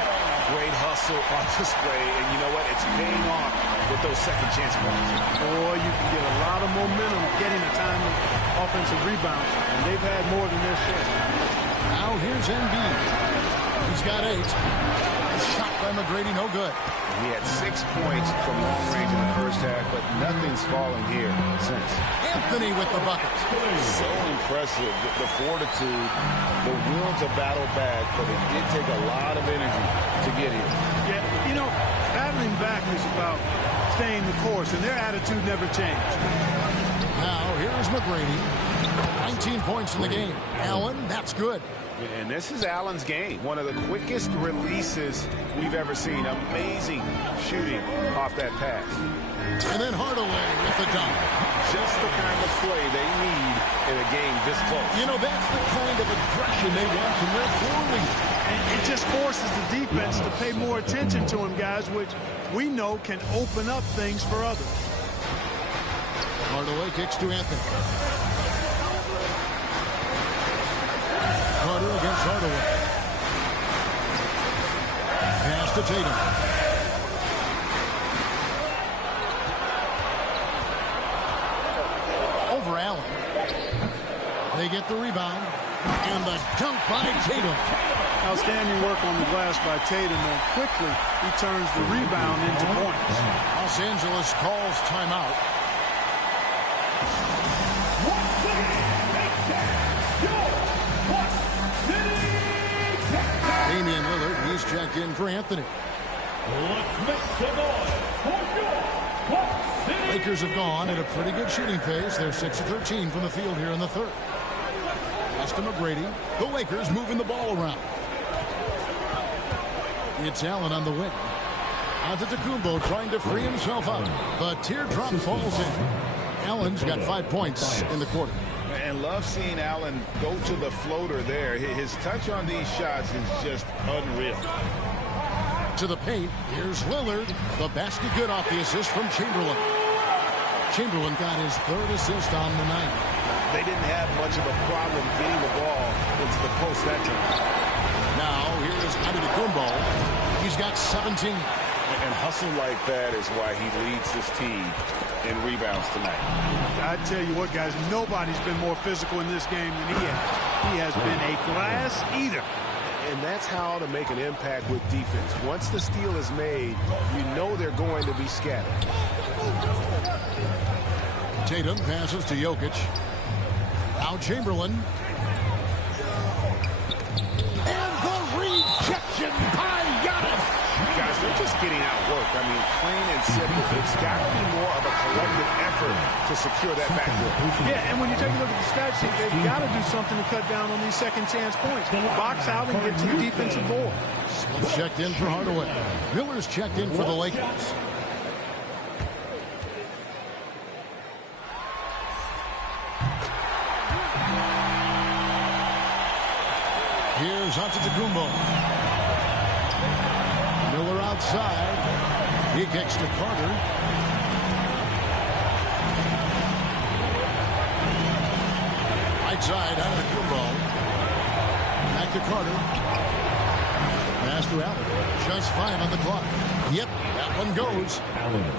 Great hustle on display, and you know what? It's paying off with those second chance points. Boy, you can get a lot of momentum getting a timely offensive rebound, and they've had more than their share. Now here's Embiid. He's got 8. A shot by McGrady, no good. He had 6 points from long range in the first half, but nothing's fallen here since. Anthony with the bucket. So impressive, the fortitude, the will to battle back, but it did take a lot of energy to get here. Yeah, you know, battling back is about staying the course, and their attitude never changed. Now, here's McGrady. 19 points in the game. Allen, that's good. And this is Allen's game. One of the quickest releases we've ever seen. Amazing shooting off that pass. And then Hardaway with the dunk. Just the kind of play they need in a game this close. You know, that's the kind of aggression they want from their forward. And it just forces the defense to pay more attention to him, guys, which we know can open up things for others. Hardaway kicks to Anthony. Carter against Hardaway. Pass to Tatum. Over Allen. They get the rebound. And the dunk by Tatum. Outstanding work on the glass by Tatum, and quickly he turns the rebound into points. Los Angeles calls timeout. Damian Lillard, he's checked in for Anthony. Let's make some noise for your Bucks City. Lakers have gone at a pretty good shooting pace. They're 6 of 13 from the field here in the third. Pass to McGrady. The Lakers moving the ball around. It's Allen on the wing. Antetokounmpo trying to free himself up. The teardrop falls in. Allen's got 5 points in the quarter. And love seeing Allen go to the floater there. His touch on these shots is just unreal. To the paint, here's Lillard. The basket good off the assist from Chamberlain. Chamberlain got his 3rd assist on the night. They didn't have much of a problem getting the ball into the post that time. Now, here's Antetokounmpo. He's got 17. And hustle like that is why he leads this team in rebounds tonight. I tell you what, guys, nobody's been more physical in this game than he has. He has been a glass eater. And that's how to make an impact with defense. Once the steal is made, you know they're going to be scattered. Tatum passes to Jokic. Now Chamberlain. And the rejection by Giannis. Guys, they're just getting outworked. I mean, plain and simple. It's got to be more of a collective effort to secure that backcourt. Yeah, and when you take a look at the stat sheet, they've got to do something to cut down on these second chance points. Box out and get to the defensive board. Smith checked in for Hardaway. Miller's checked in for the Lakers. Here's Antetokounmpo. Miller outside. He kicks to Carter. Right side, Antetokounmpo. Back to Carter. Pass to Allen. Just 5 on the clock. Yep, that one goes.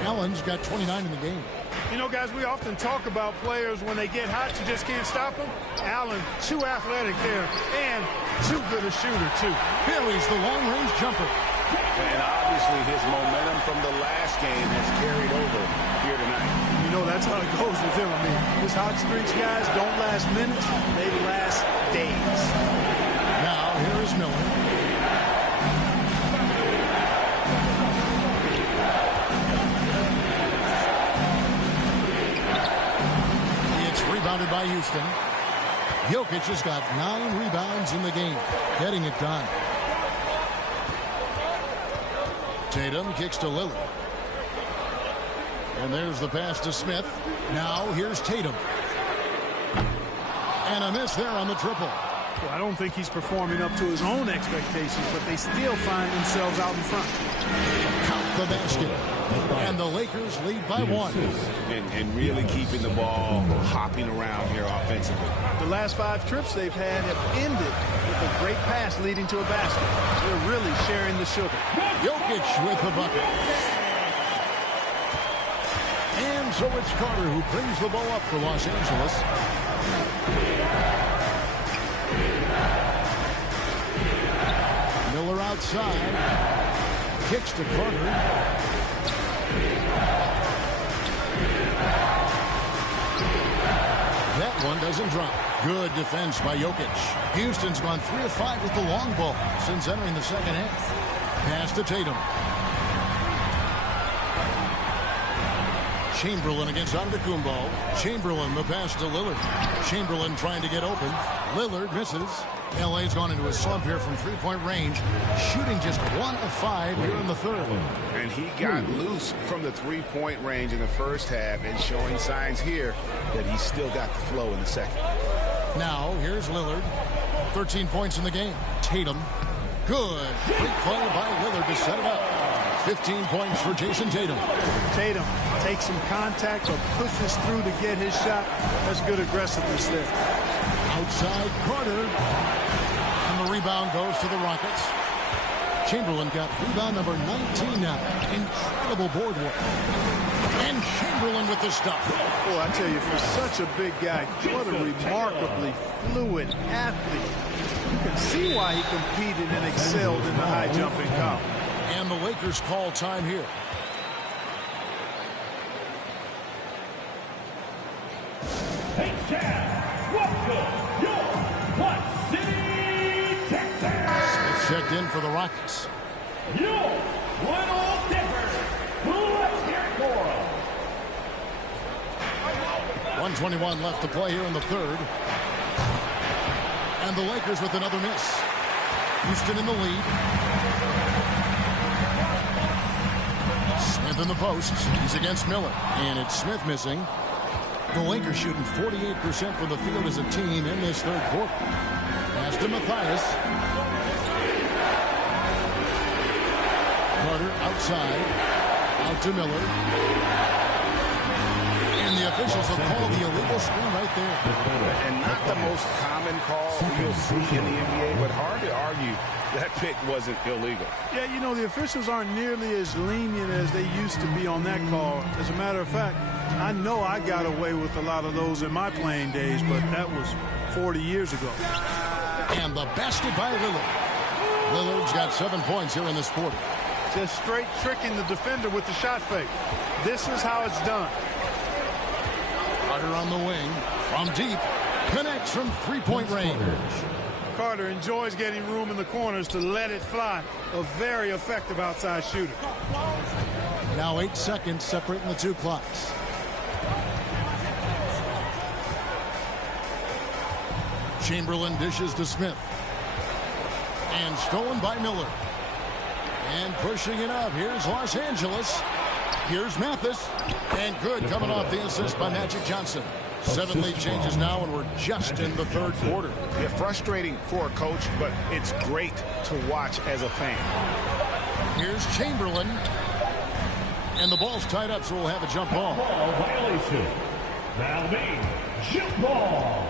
Allen's got 29 in the game. You know, guys, we often talk about players when they get hot, you just can't stop them. Allen, too athletic there, and too good a shooter, too. Here is the long-range jumper. And obviously his momentum from the last game has carried over here tonight. You know, that's how it goes with him. I mean, his hot streaks, guys, don't last minutes. They last days. Now, here is Miller. It's rebounded by Houston. Jokic has got 9 rebounds in the game, getting it done. Tatum kicks to Lillard. And there's the pass to Smith. Now here's Tatum. And a miss there on the triple. Well, I don't think he's performing up to his own expectations, but they still find themselves out in front. Count the basket. And the Lakers lead by 1. And really keeping the ball hopping around here offensively. The last 5 trips they've had have ended with a great pass leading to a basket. They're really sharing the sugar. Jokic with the bucket. And so it's Carter who brings the ball up for Los Angeles. Miller outside. Kicks to Carter. That one doesn't drop. Good defense by Jokic. Houston's gone 3 of 5 with the long ball since entering the second half. Pass to Tatum. Chamberlain against Antetokounmpo. Chamberlain the pass to Lillard. Chamberlain trying to get open. Lillard misses. LA's gone into a slump here from 3-point range, shooting just 1 of 5 here in the third. And he got loose from the 3-point range in the first half and showing signs here that he's still got the flow in the second. Now, here's Lillard. 13 points in the game. Tatum. Good. Great play by Lillard to set it up. 15 points for Jason Tatum. Tatum takes some contact or pushes through to get his shot. That's good aggressiveness there. Outside Carter. And the rebound goes to the Rockets. Chamberlain got rebound number 19 now. Incredible board work. And Chamberlain with the stuff. Boy, I tell you, for such a big guy, what a remarkably fluid athlete. You can see why he competed and excelled in the high jump in college. And the Lakers call time here. Hey, Chad, welcome your Clutch City, Texas. Smith checked in for the Rockets. Your Little Dipper. Let's hear it for him. 1:21 left to play here in the third. And the Lakers with another miss. Houston in the lead. the posts. He's against Miller. And it's Smith missing. The Lakers shooting 48% from the field as a team in this third quarter. Pass to Mathias. Carter outside. Out to Miller. And the officials will call the illegal screen right there. And not the most common call you'll see in the NBA, but hard to argue that pick wasn't illegal. Yeah, you know, the officials aren't nearly as lenient as they used to be on that call. As a matter of fact, I know I got away with a lot of those in my playing days, but that was 40 years ago. And the basket by Lillard. Lillard's got 7 points here in this quarter. Just straight tricking the defender with the shot fake. This is how it's done. Carter on the wing. From deep. Connects from three-point range. Carter enjoys getting room in the corners to let it fly. A very effective outside shooter. Now 8 seconds separating the two clocks. Chamberlain dishes to Smith. And stolen by Miller. And pushing it up. Here's Los Angeles. Here's Mathis. And good coming off the assist by Magic Johnson. 7 lead changes now, and we're just in the third quarter. Yeah, frustrating for a coach, but it's great to watch as a fan. Here's Chamberlain. And the ball's tied up, so we'll have a jump ball. Ball violation. That'll be jump ball.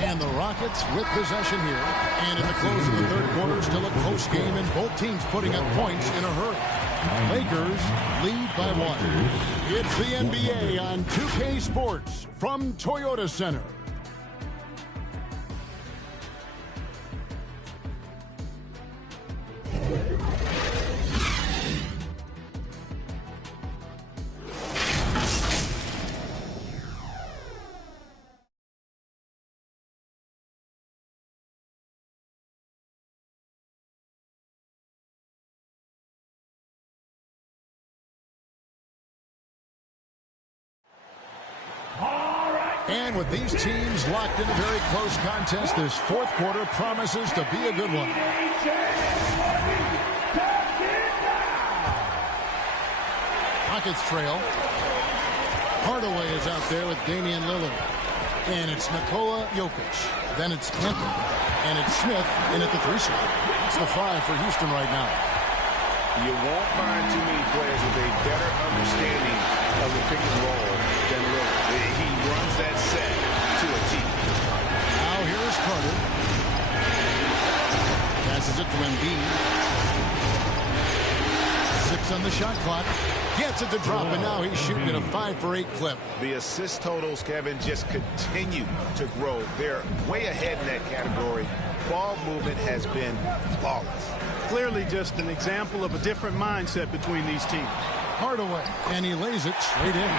And the Rockets with possession here. And in the close of the third quarter, still a close game, and both teams putting up points in a hurry. Lakers lead by 1. It's the NBA on 2K Sports from Toyota Center. And with these teams locked in a very close contest, this fourth quarter promises to be a good one. Rockets trail. Hardaway is out there with Damian Lillard. And it's Nikola Jokic. Then it's Kemper. And it's Smith in at the 3 slot. It's the 5 for Houston right now. You won't find too many players with a better understanding of the pick and roll than Lillard. He runs that set to a T. Now here is Carter. Passes it to Embiid. 6 on the shot clock. Gets it to drop, and now he's shooting at a 5 for 8 clip. The assist totals, Kevin, just continue to grow. They're way ahead in that category. Ball movement has been flawless. Clearly just an example of a different mindset between these teams. Hardaway, and he lays it straight in.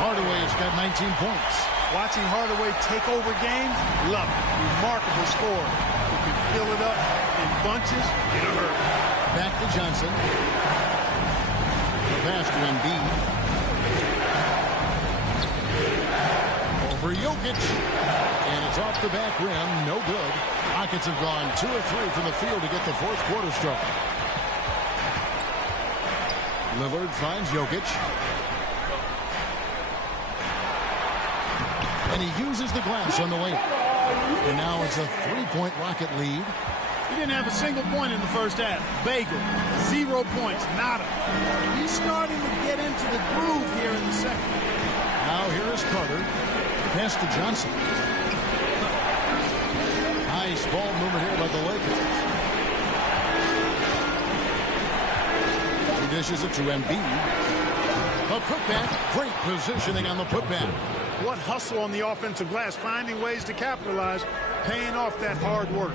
Hardaway has got 19 points. Watching Hardaway take over games, love it. Remarkable score. He can fill it up in bunches in a hurry. Back to Johnson. The pass to Embiid. Over Jokic. And it's off the back rim. No good. Rockets have gone 2 of 3 from the field to get the fourth quarter started. Lillard finds Jokic. And he uses the glass on the way. And now it's a 3-point Rocket lead. He didn't have a single point in the first half. Bagel, 0 points, nada. He's starting to get into the groove here in the second. Now here is Carter. Pass to Johnson. Nice ball movement here by the Lakers. He dishes it to Embiid. A putback. Great positioning on the putback. What hustle on the offensive glass, finding ways to capitalize, paying off that hard work.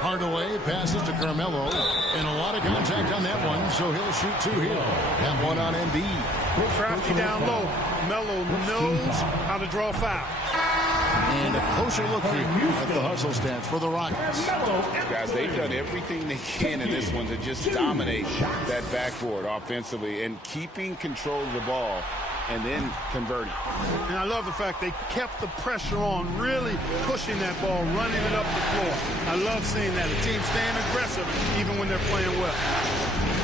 Hardaway passes to Carmelo, and a lot of contact on that one, so he'll shoot 2 here. That one on Embiid. Crafty down low. Melo knows how to draw foul. And a closer look here at the hustle stats for the Rockets. Guys, they've done everything they can in this one to just dominate that backboard offensively, and keeping control of the ball and then converting. And I love the fact they kept the pressure on, really pushing that ball, running it up the floor. I love seeing that. The team staying aggressive even when they're playing well.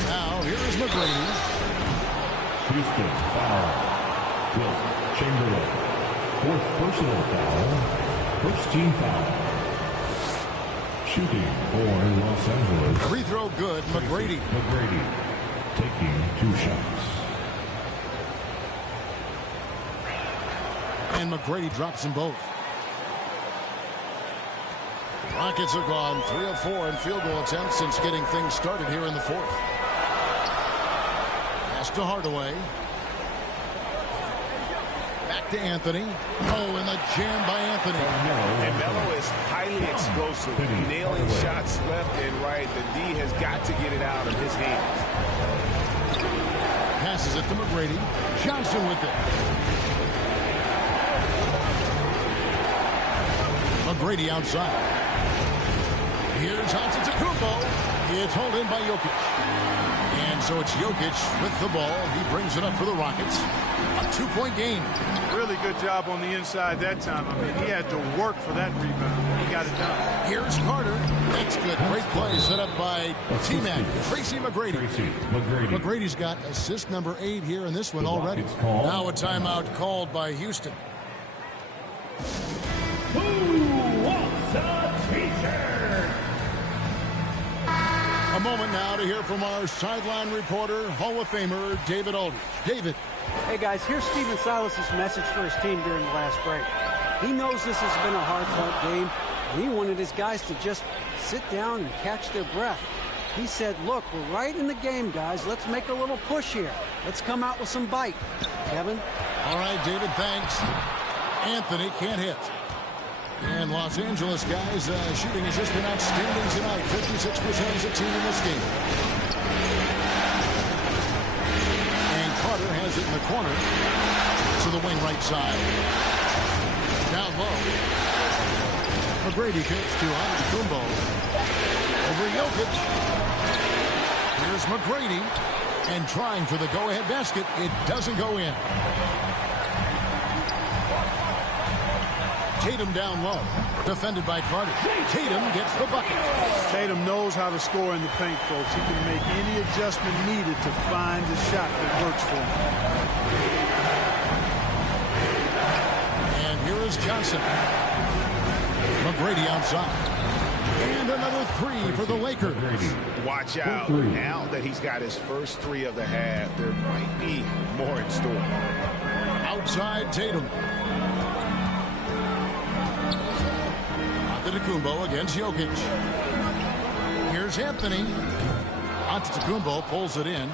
Now, here is McGrady. Houston foul. Wilt Chamberlain. Fourth personal foul. First team foul. Shooting for Los Angeles. Free throw good, McGrady. McGrady taking 2 shots. And McGrady drops them both. Rockets have gone 3 of 4 in field goal attempts since getting things started here in the fourth. Pass to Hardaway. Back to Anthony. Oh, and the jam by Anthony. And Melo is highly explosive, nailing shots left and right. The D has got to get it out of his hands. Passes it to McGrady. Johnson with it. McGrady outside. Here's Antetokounmpo. It's held in by Jokic. And so it's Jokic with the ball. He brings it up for the Rockets. A 2-point game. Really good job on the inside that time. I mean, he had to work for that rebound. He got it done. Here's Carter. That's good. Great play set up by T-Mac. Tracy McGrady. McGrady's got assist number 8 here in this one already. Now a timeout called by Houston. Who wants a t-shirt? A moment now to hear from our sideline reporter, Hall of Famer David Aldridge. David. Hey guys, here's Stephen Silas's message for his team during the last break. He knows this has been a hard-fought game, and he wanted his guys to just sit down and catch their breath. He said, look, we're right in the game, guys. Let's make a little push here. Let's come out with some bite. Kevin? All right, David, thanks. Anthony can't hit. And Los Angeles guys, shooting has just been outstanding tonight. 56% as a team in this game. And Carter has it in the corner to the wing right side. Down low. McGrady kicks to Antetokounmpo. Over Jokic. Here's McGrady. And trying for the go-ahead basket. It doesn't go in. Tatum down low. Defended by Carter. Tatum gets the bucket. Tatum knows how to score in the paint, folks. He can make any adjustment needed to find the shot that works for him. And here is Johnson. McGrady outside. And another 3 for the Lakers. Watch out. Now that he's got his first 3 of the half, there might be more in store. Outside Tatum. Antetokounmpo against Jokic. Here's Anthony. Antetokounmpo pulls it in.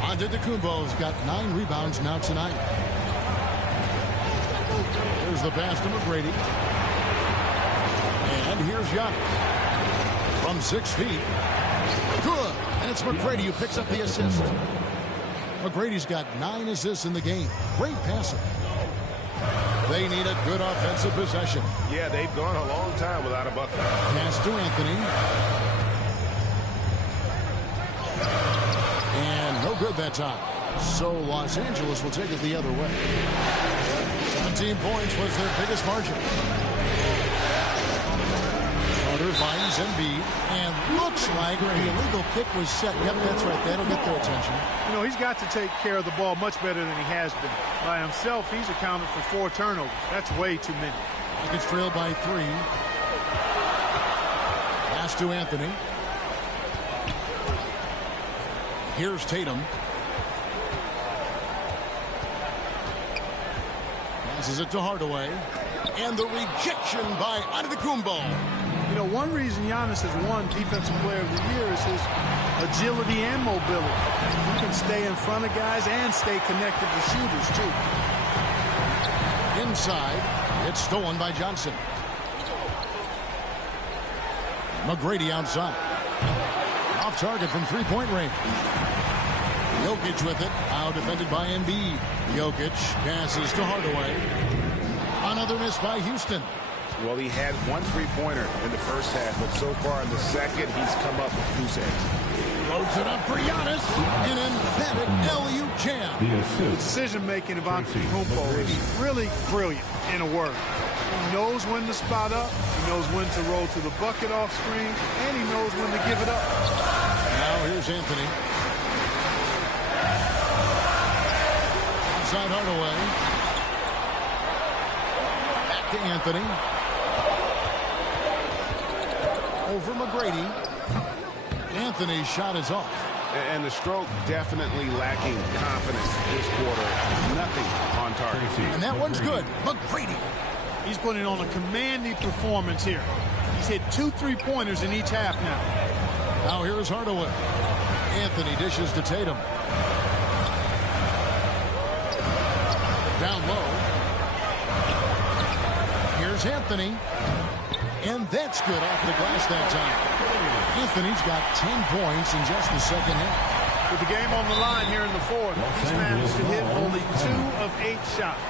Antetokounmpo's got 9 rebounds now tonight. Here's the pass to McGrady. And here's Giannis. From 6 feet. Good. And it's McGrady who picks up the assist. McGrady's got 9 assists in the game. Great passing. They need a good offensive possession. Yeah, they've gone a long time without a bucket. Pass to Anthony. And no good that time. So Los Angeles will take it the other way. 17 points was their biggest margin. Carter finds Embiid, and looks like the illegal kick was set. Yep, that's right. That'll get their attention. You know, he's got to take care of the ball much better than he has been. By himself, he's accounted for 4 turnovers. That's way too many. Rockets trail by 3. Pass to Anthony. Here's Tatum. Passes it to Hardaway. And the rejection by Antetokounmpo. You know, one reason Giannis has won Defensive Player of the Year is his agility and mobility. He can stay in front of guys and stay connected to shooters, too. Inside, it's stolen by Johnson. McGrady outside. Off target from 3-point range. Jokic with it. Now defended by Embiid. Jokic passes to Hardaway. Another miss by Houston. Well, he had 1 3-pointer in the first half, but so far in the second, he's come up with loose ends. Loads it up for Giannis. An emphatic LU jam. The decision-making of Antetokounmpo is really brilliant, in a word. He knows when to spot up, he knows when to roll to the bucket off screen, and he knows when to give it up. Now here's Anthony. Outside Hardaway. Back to Anthony. Over McGrady. Anthony's shot is off. And the stroke definitely lacking confidence this quarter. Nothing on target. And that one's good. McGrady. He's putting on a commanding performance here. He's hit 2 3-pointers in each half now. Now here's Hardaway. Anthony dishes to Tatum. Down low. Here's Anthony. And that's good off the glass that time. Anthony's got 10 points in just the second half. With the game on the line here in the fourth, he's managed to hit only 2 of 8 shots.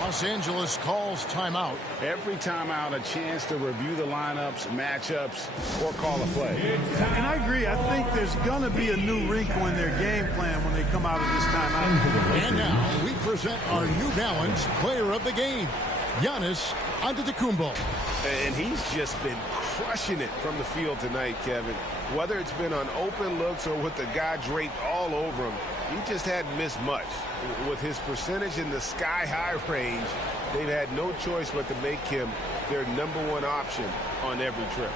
Los Angeles calls timeout. Every timeout, a chance to review the lineups, matchups, or call a play. And I agree. I think there's going to be a new wrinkle in their game plan when they come out of this timeout. And now we present our New Balance player of the game, Giannis Antetokounmpo. And he's just been crushing it from the field tonight, Kevin. Whether it's been on open looks or with the guy draped all over him, he just hadn't missed much. With his percentage in the sky-high range, they've had no choice but to make him their #1 option on every trip.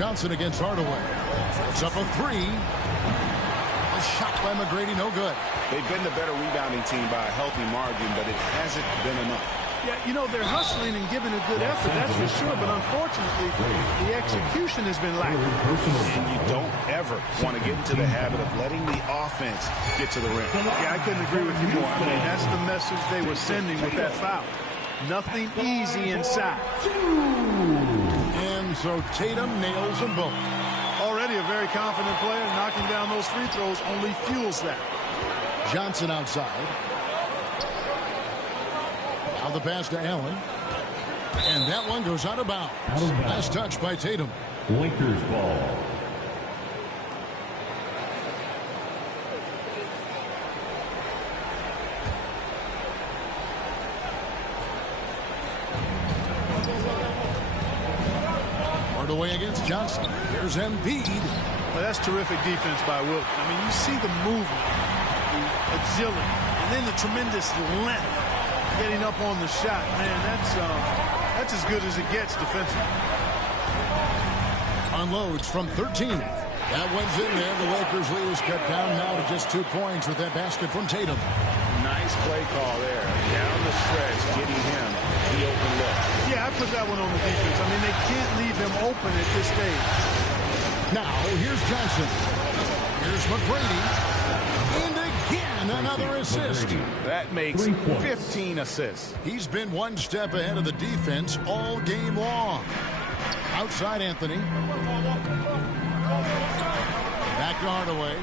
Johnson against Hardaway. It's up a 3. A shot by McGrady, no good. They've been the better rebounding team by a healthy margin, but it hasn't been enough. Yeah, you know, they're hustling and giving a good effort, that's for sure, but unfortunately, the execution has been lacking. And you don't ever want to get into the habit of letting the offense get to the rim. Yeah, I couldn't agree with you more. I mean, that's the message they were sending with that foul. Nothing easy inside. And so Tatum nails them both. Already a very confident player. Knocking down those free throws only fuels that. Johnson outside. Now the pass to Allen. And that one goes out of bounds. Last touch by Tatum. Lakers ball. Away against Johnson. Here's Embiid. Well, that's terrific defense by Wilt. I mean, you see the movement, the agility, and then the tremendous length getting up on the shot. Man, that's as good as it gets defensively. Unloads from 13. That one's in there. The Lakers lead is cut down now to just 2 points with that basket from Tatum. Nice play call there. Down the stretch, getting him the open look. Yeah, I put that one on the defense. I mean, they can't leave him open at this stage. Now, here's Johnson. Here's McGrady. And again, another assist. That makes 15 assists. He's been one step ahead of the defense all game long. Outside Anthony. Back to Hardaway.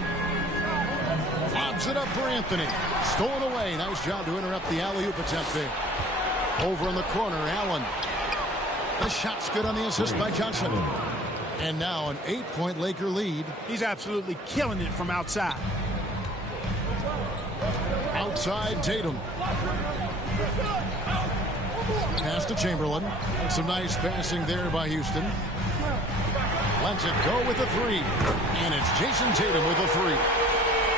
Lobs it up for Anthony. Stolen away. Nice job to interrupt the alley-oop attempt there. Over in the corner, Allen. The shot's good on the assist by Johnson. And now an 8-point Laker lead. He's absolutely killing it from outside. Outside Tatum. Pass to Chamberlain. And some nice passing there by Houston. Lets it go with a 3. And it's Jason Tatum with a 3.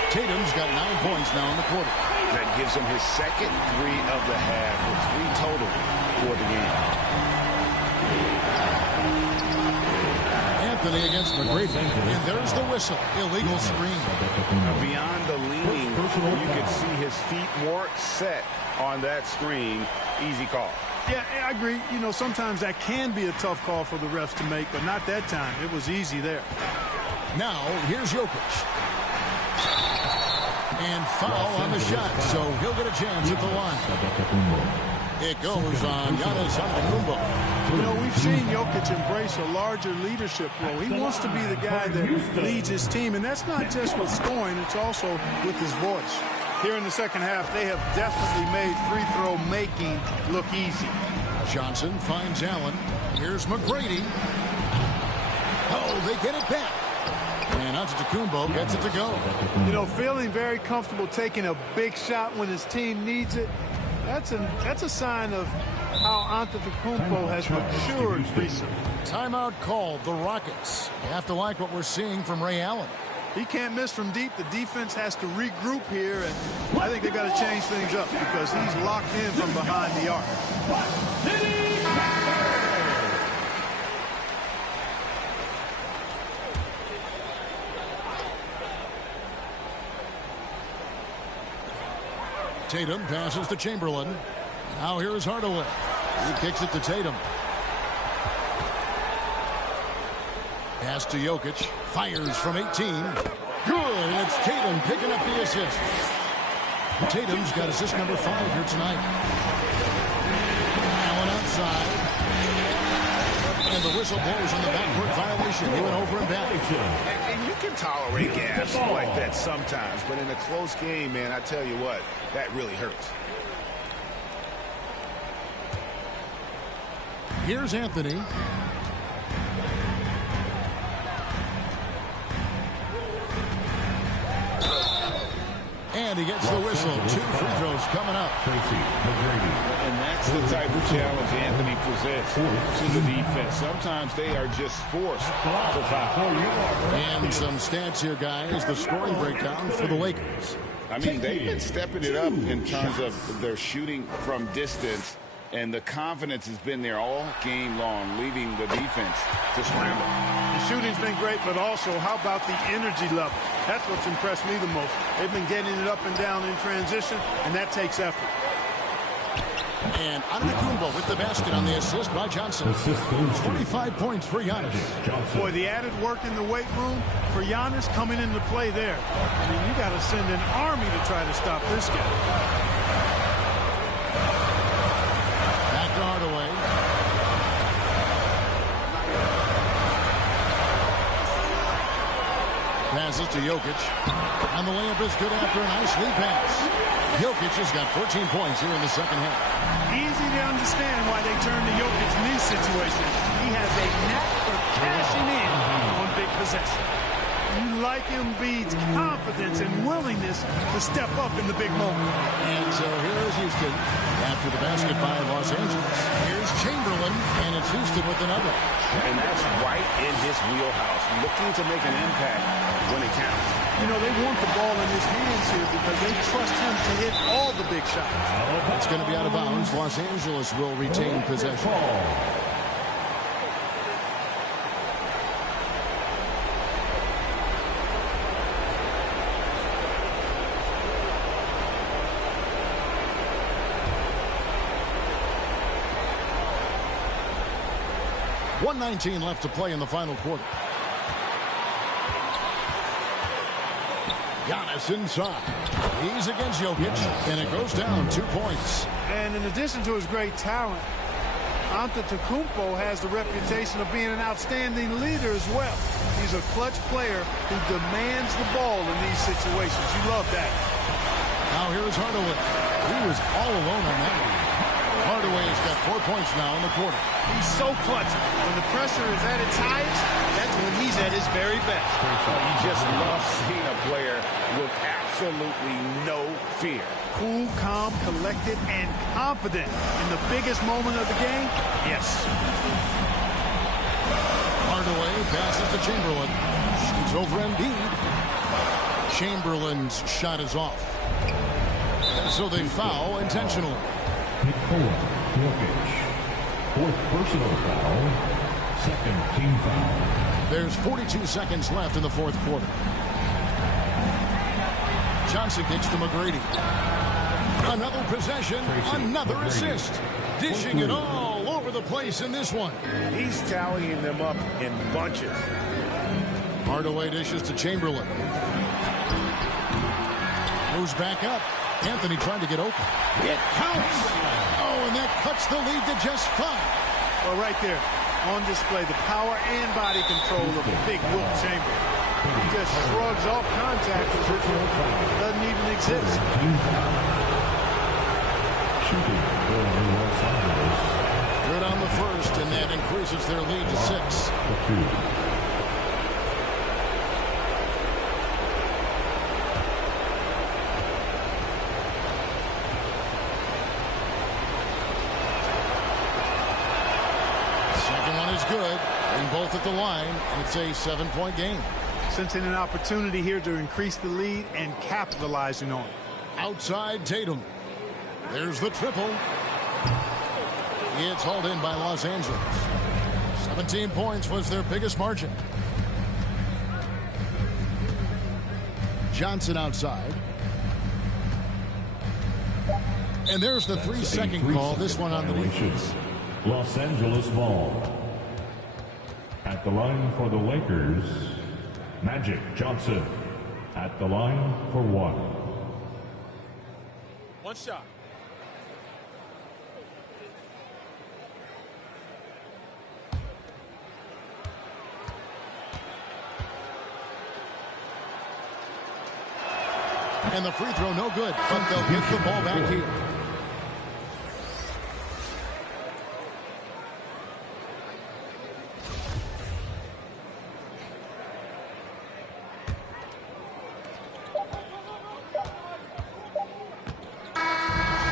Tatum's got 9 points now in the quarter. That gives him his second 3 of the half, with 3 total for the game. Anthony against McGrady. And there's the whistle. Illegal screen. Beyond the leaning, you could see his feet more set on that screen. Easy call. Yeah, I agree. You know, sometimes that can be a tough call for the refs to make, but not that time. It was easy there. Now, here's Jokic. And foul on the shot, so he'll get a chance at the line. It goes on Giannis Antetokounmpo. You know, we've seen Jokic embrace a larger leadership role. He wants to be the guy that leads his team, and that's not just with scoring, it's also with his voice. Here in the second half, they have definitely made free throw making look easy. Johnson finds Allen. Here's McGrady. Oh, they get it back. And Antetokounmpo gets it to go. You know, feeling very comfortable taking a big shot when his team needs it. That's a sign of how Antetokounmpo has matured recently. Timeout called, the Rockets. You have to like what we're seeing from Ray Allen. He can't miss from deep. The defense has to regroup here, and I think they've got to change things up because he's locked in from behind the arc. Tatum passes to Chamberlain. Now here's Hardaway. He kicks it to Tatum. Pass to Jokic. Fires from 18. Good. And it's Tatum picking up the assist. Tatum's got assist number 5 here tonight. Allen outside. And the whistle blows on the backcourt violation. He went over and back. And you can tolerate gas like that sometimes, but in a close game, man, I tell you what, that really hurts. Here's Anthony. And he gets the whistle. 2 free throws coming up. And that's the type of challenge Anthony presents to the defense. Sometimes they are just forced to foul. And some stats here, guys. The scoring breakdown for the Lakers. I mean, they've been stepping it up in terms of their shooting from distance, and the confidence has been there all game long, leaving the defense to scramble. The shooting's been great, but also how about the energy level? That's what's impressed me the most. They've been getting it up and down in transition, and that takes effort. And Antetokounmpo with the basket on the assist by Johnson. 45 points for Giannis. Boy, the added work in the weight room for Giannis coming into play there. I mean, you got to send an army to try to stop this guy. Back to Hardaway. Passes to Jokic. And the layup is good after a nice lead pass. Jokic has got 14 points here in the second half. Easy to understand why they turn to Jokic in these situations. He has a knack for cashing in on big possession. You like Embiid's confidence and willingness to step up in the big moment. And so here is Houston after the basket by Los Angeles. Here's Chamberlain, and it's Houston with another. And that's right in his wheelhouse, looking to make an impact when it counts. You know, they want the ball in his hands here because they trust him to hit all the big shots. It's going to be out of bounds. Los Angeles will retain possession. .119 left to play in the final quarter. Giannis inside. He's against Jokic, and it goes down 2 points. And in addition to his great talent, Antetokounmpo has the reputation of being an outstanding leader as well. He's a clutch player who demands the ball in these situations. You love that. Now here is Hardaway. He was all alone on that one. Hardaway has got 4 points now in the quarter. He's so clutch. When the pressure is at its highest, that's when he's at his very best. You just love seeing a player with absolutely no fear. Cool, calm, collected, and confident in the biggest moment of the game. Yes. Hardaway passes to Chamberlain. Shoots over Embiid. Chamberlain's shot is off. So they foul intentionally. Nikola Jokic. 4th personal foul. 2nd team foul. There's 42 seconds left in the 4th quarter. Johnson kicks to McGrady. Another possession, another assist. Dishing it all over the place in this one. He's tallying them up in bunches. Hardaway dishes to Chamberlain. Moves back up. Anthony trying to get open. It counts. Oh, and that cuts the lead to just 5. Well, right there on display, the power and body control of the big Wilt Chamberlain. He just shrugs off contact as if it doesn't even exist. Good on the first, and that increases their lead to 6. Second one is good. And both at the line, and it's a 7-point game. Sensing an opportunity here to increase the lead and capitalizing on it. Outside Tatum. There's the triple. It's hauled in by Los Angeles. 17 points was their biggest margin. Johnson outside. And there's the 3-second call. This one on the defense. Los Angeles ball. At the line for the Lakers, Magic Johnson. At the line for 1. One shot. And the free throw no good, but they'll get the ball back here.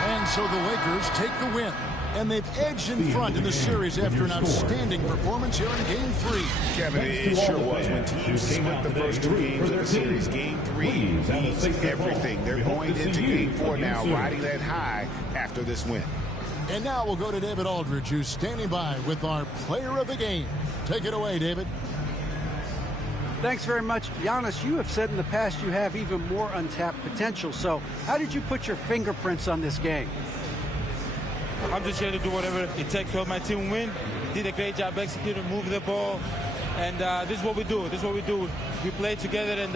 And so the Lakers take the win. And they've edged in front in the series after an outstanding performance here in Game 3. Kevin, it sure was. When teams split the first 2 games of the series, Game 3 means everything. They're going into Game 4 now, riding that high after this win. And now we'll go to David Aldridge, who's standing by with our player of the game. Take it away, David. Thanks very much. Giannis, you have said in the past you have even more untapped potential. So how did you put your fingerprints on this game? I'm just here to do whatever it takes to help my team win. Did a great job executing, moving the ball. And this is what we do. This is what we do. We play together, and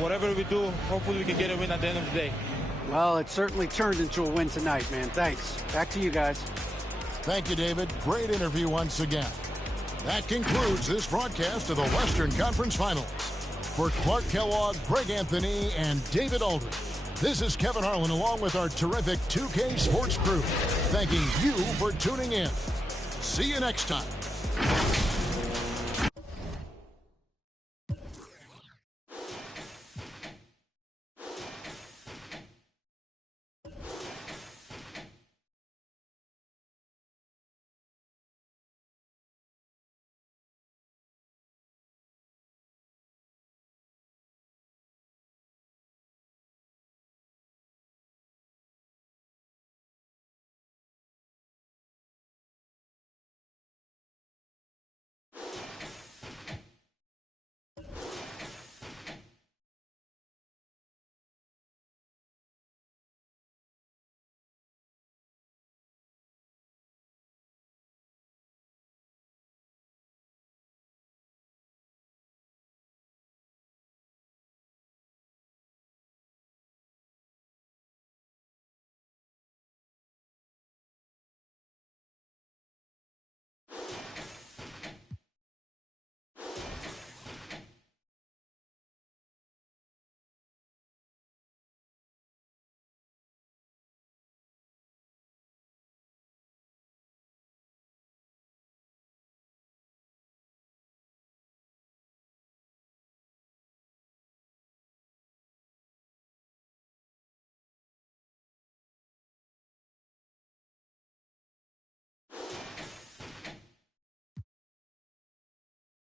whatever we do, hopefully we can get a win at the end of the day. Well, it certainly turned into a win tonight, man. Thanks. Back to you guys. Thank you, David. Great interview once again. That concludes this broadcast of the Western Conference Finals. For Clark Kellogg, Greg Anthony, and David Aldridge, this is Kevin Harlan along with our terrific 2K Sports crew, thanking you for tuning in. See you next time.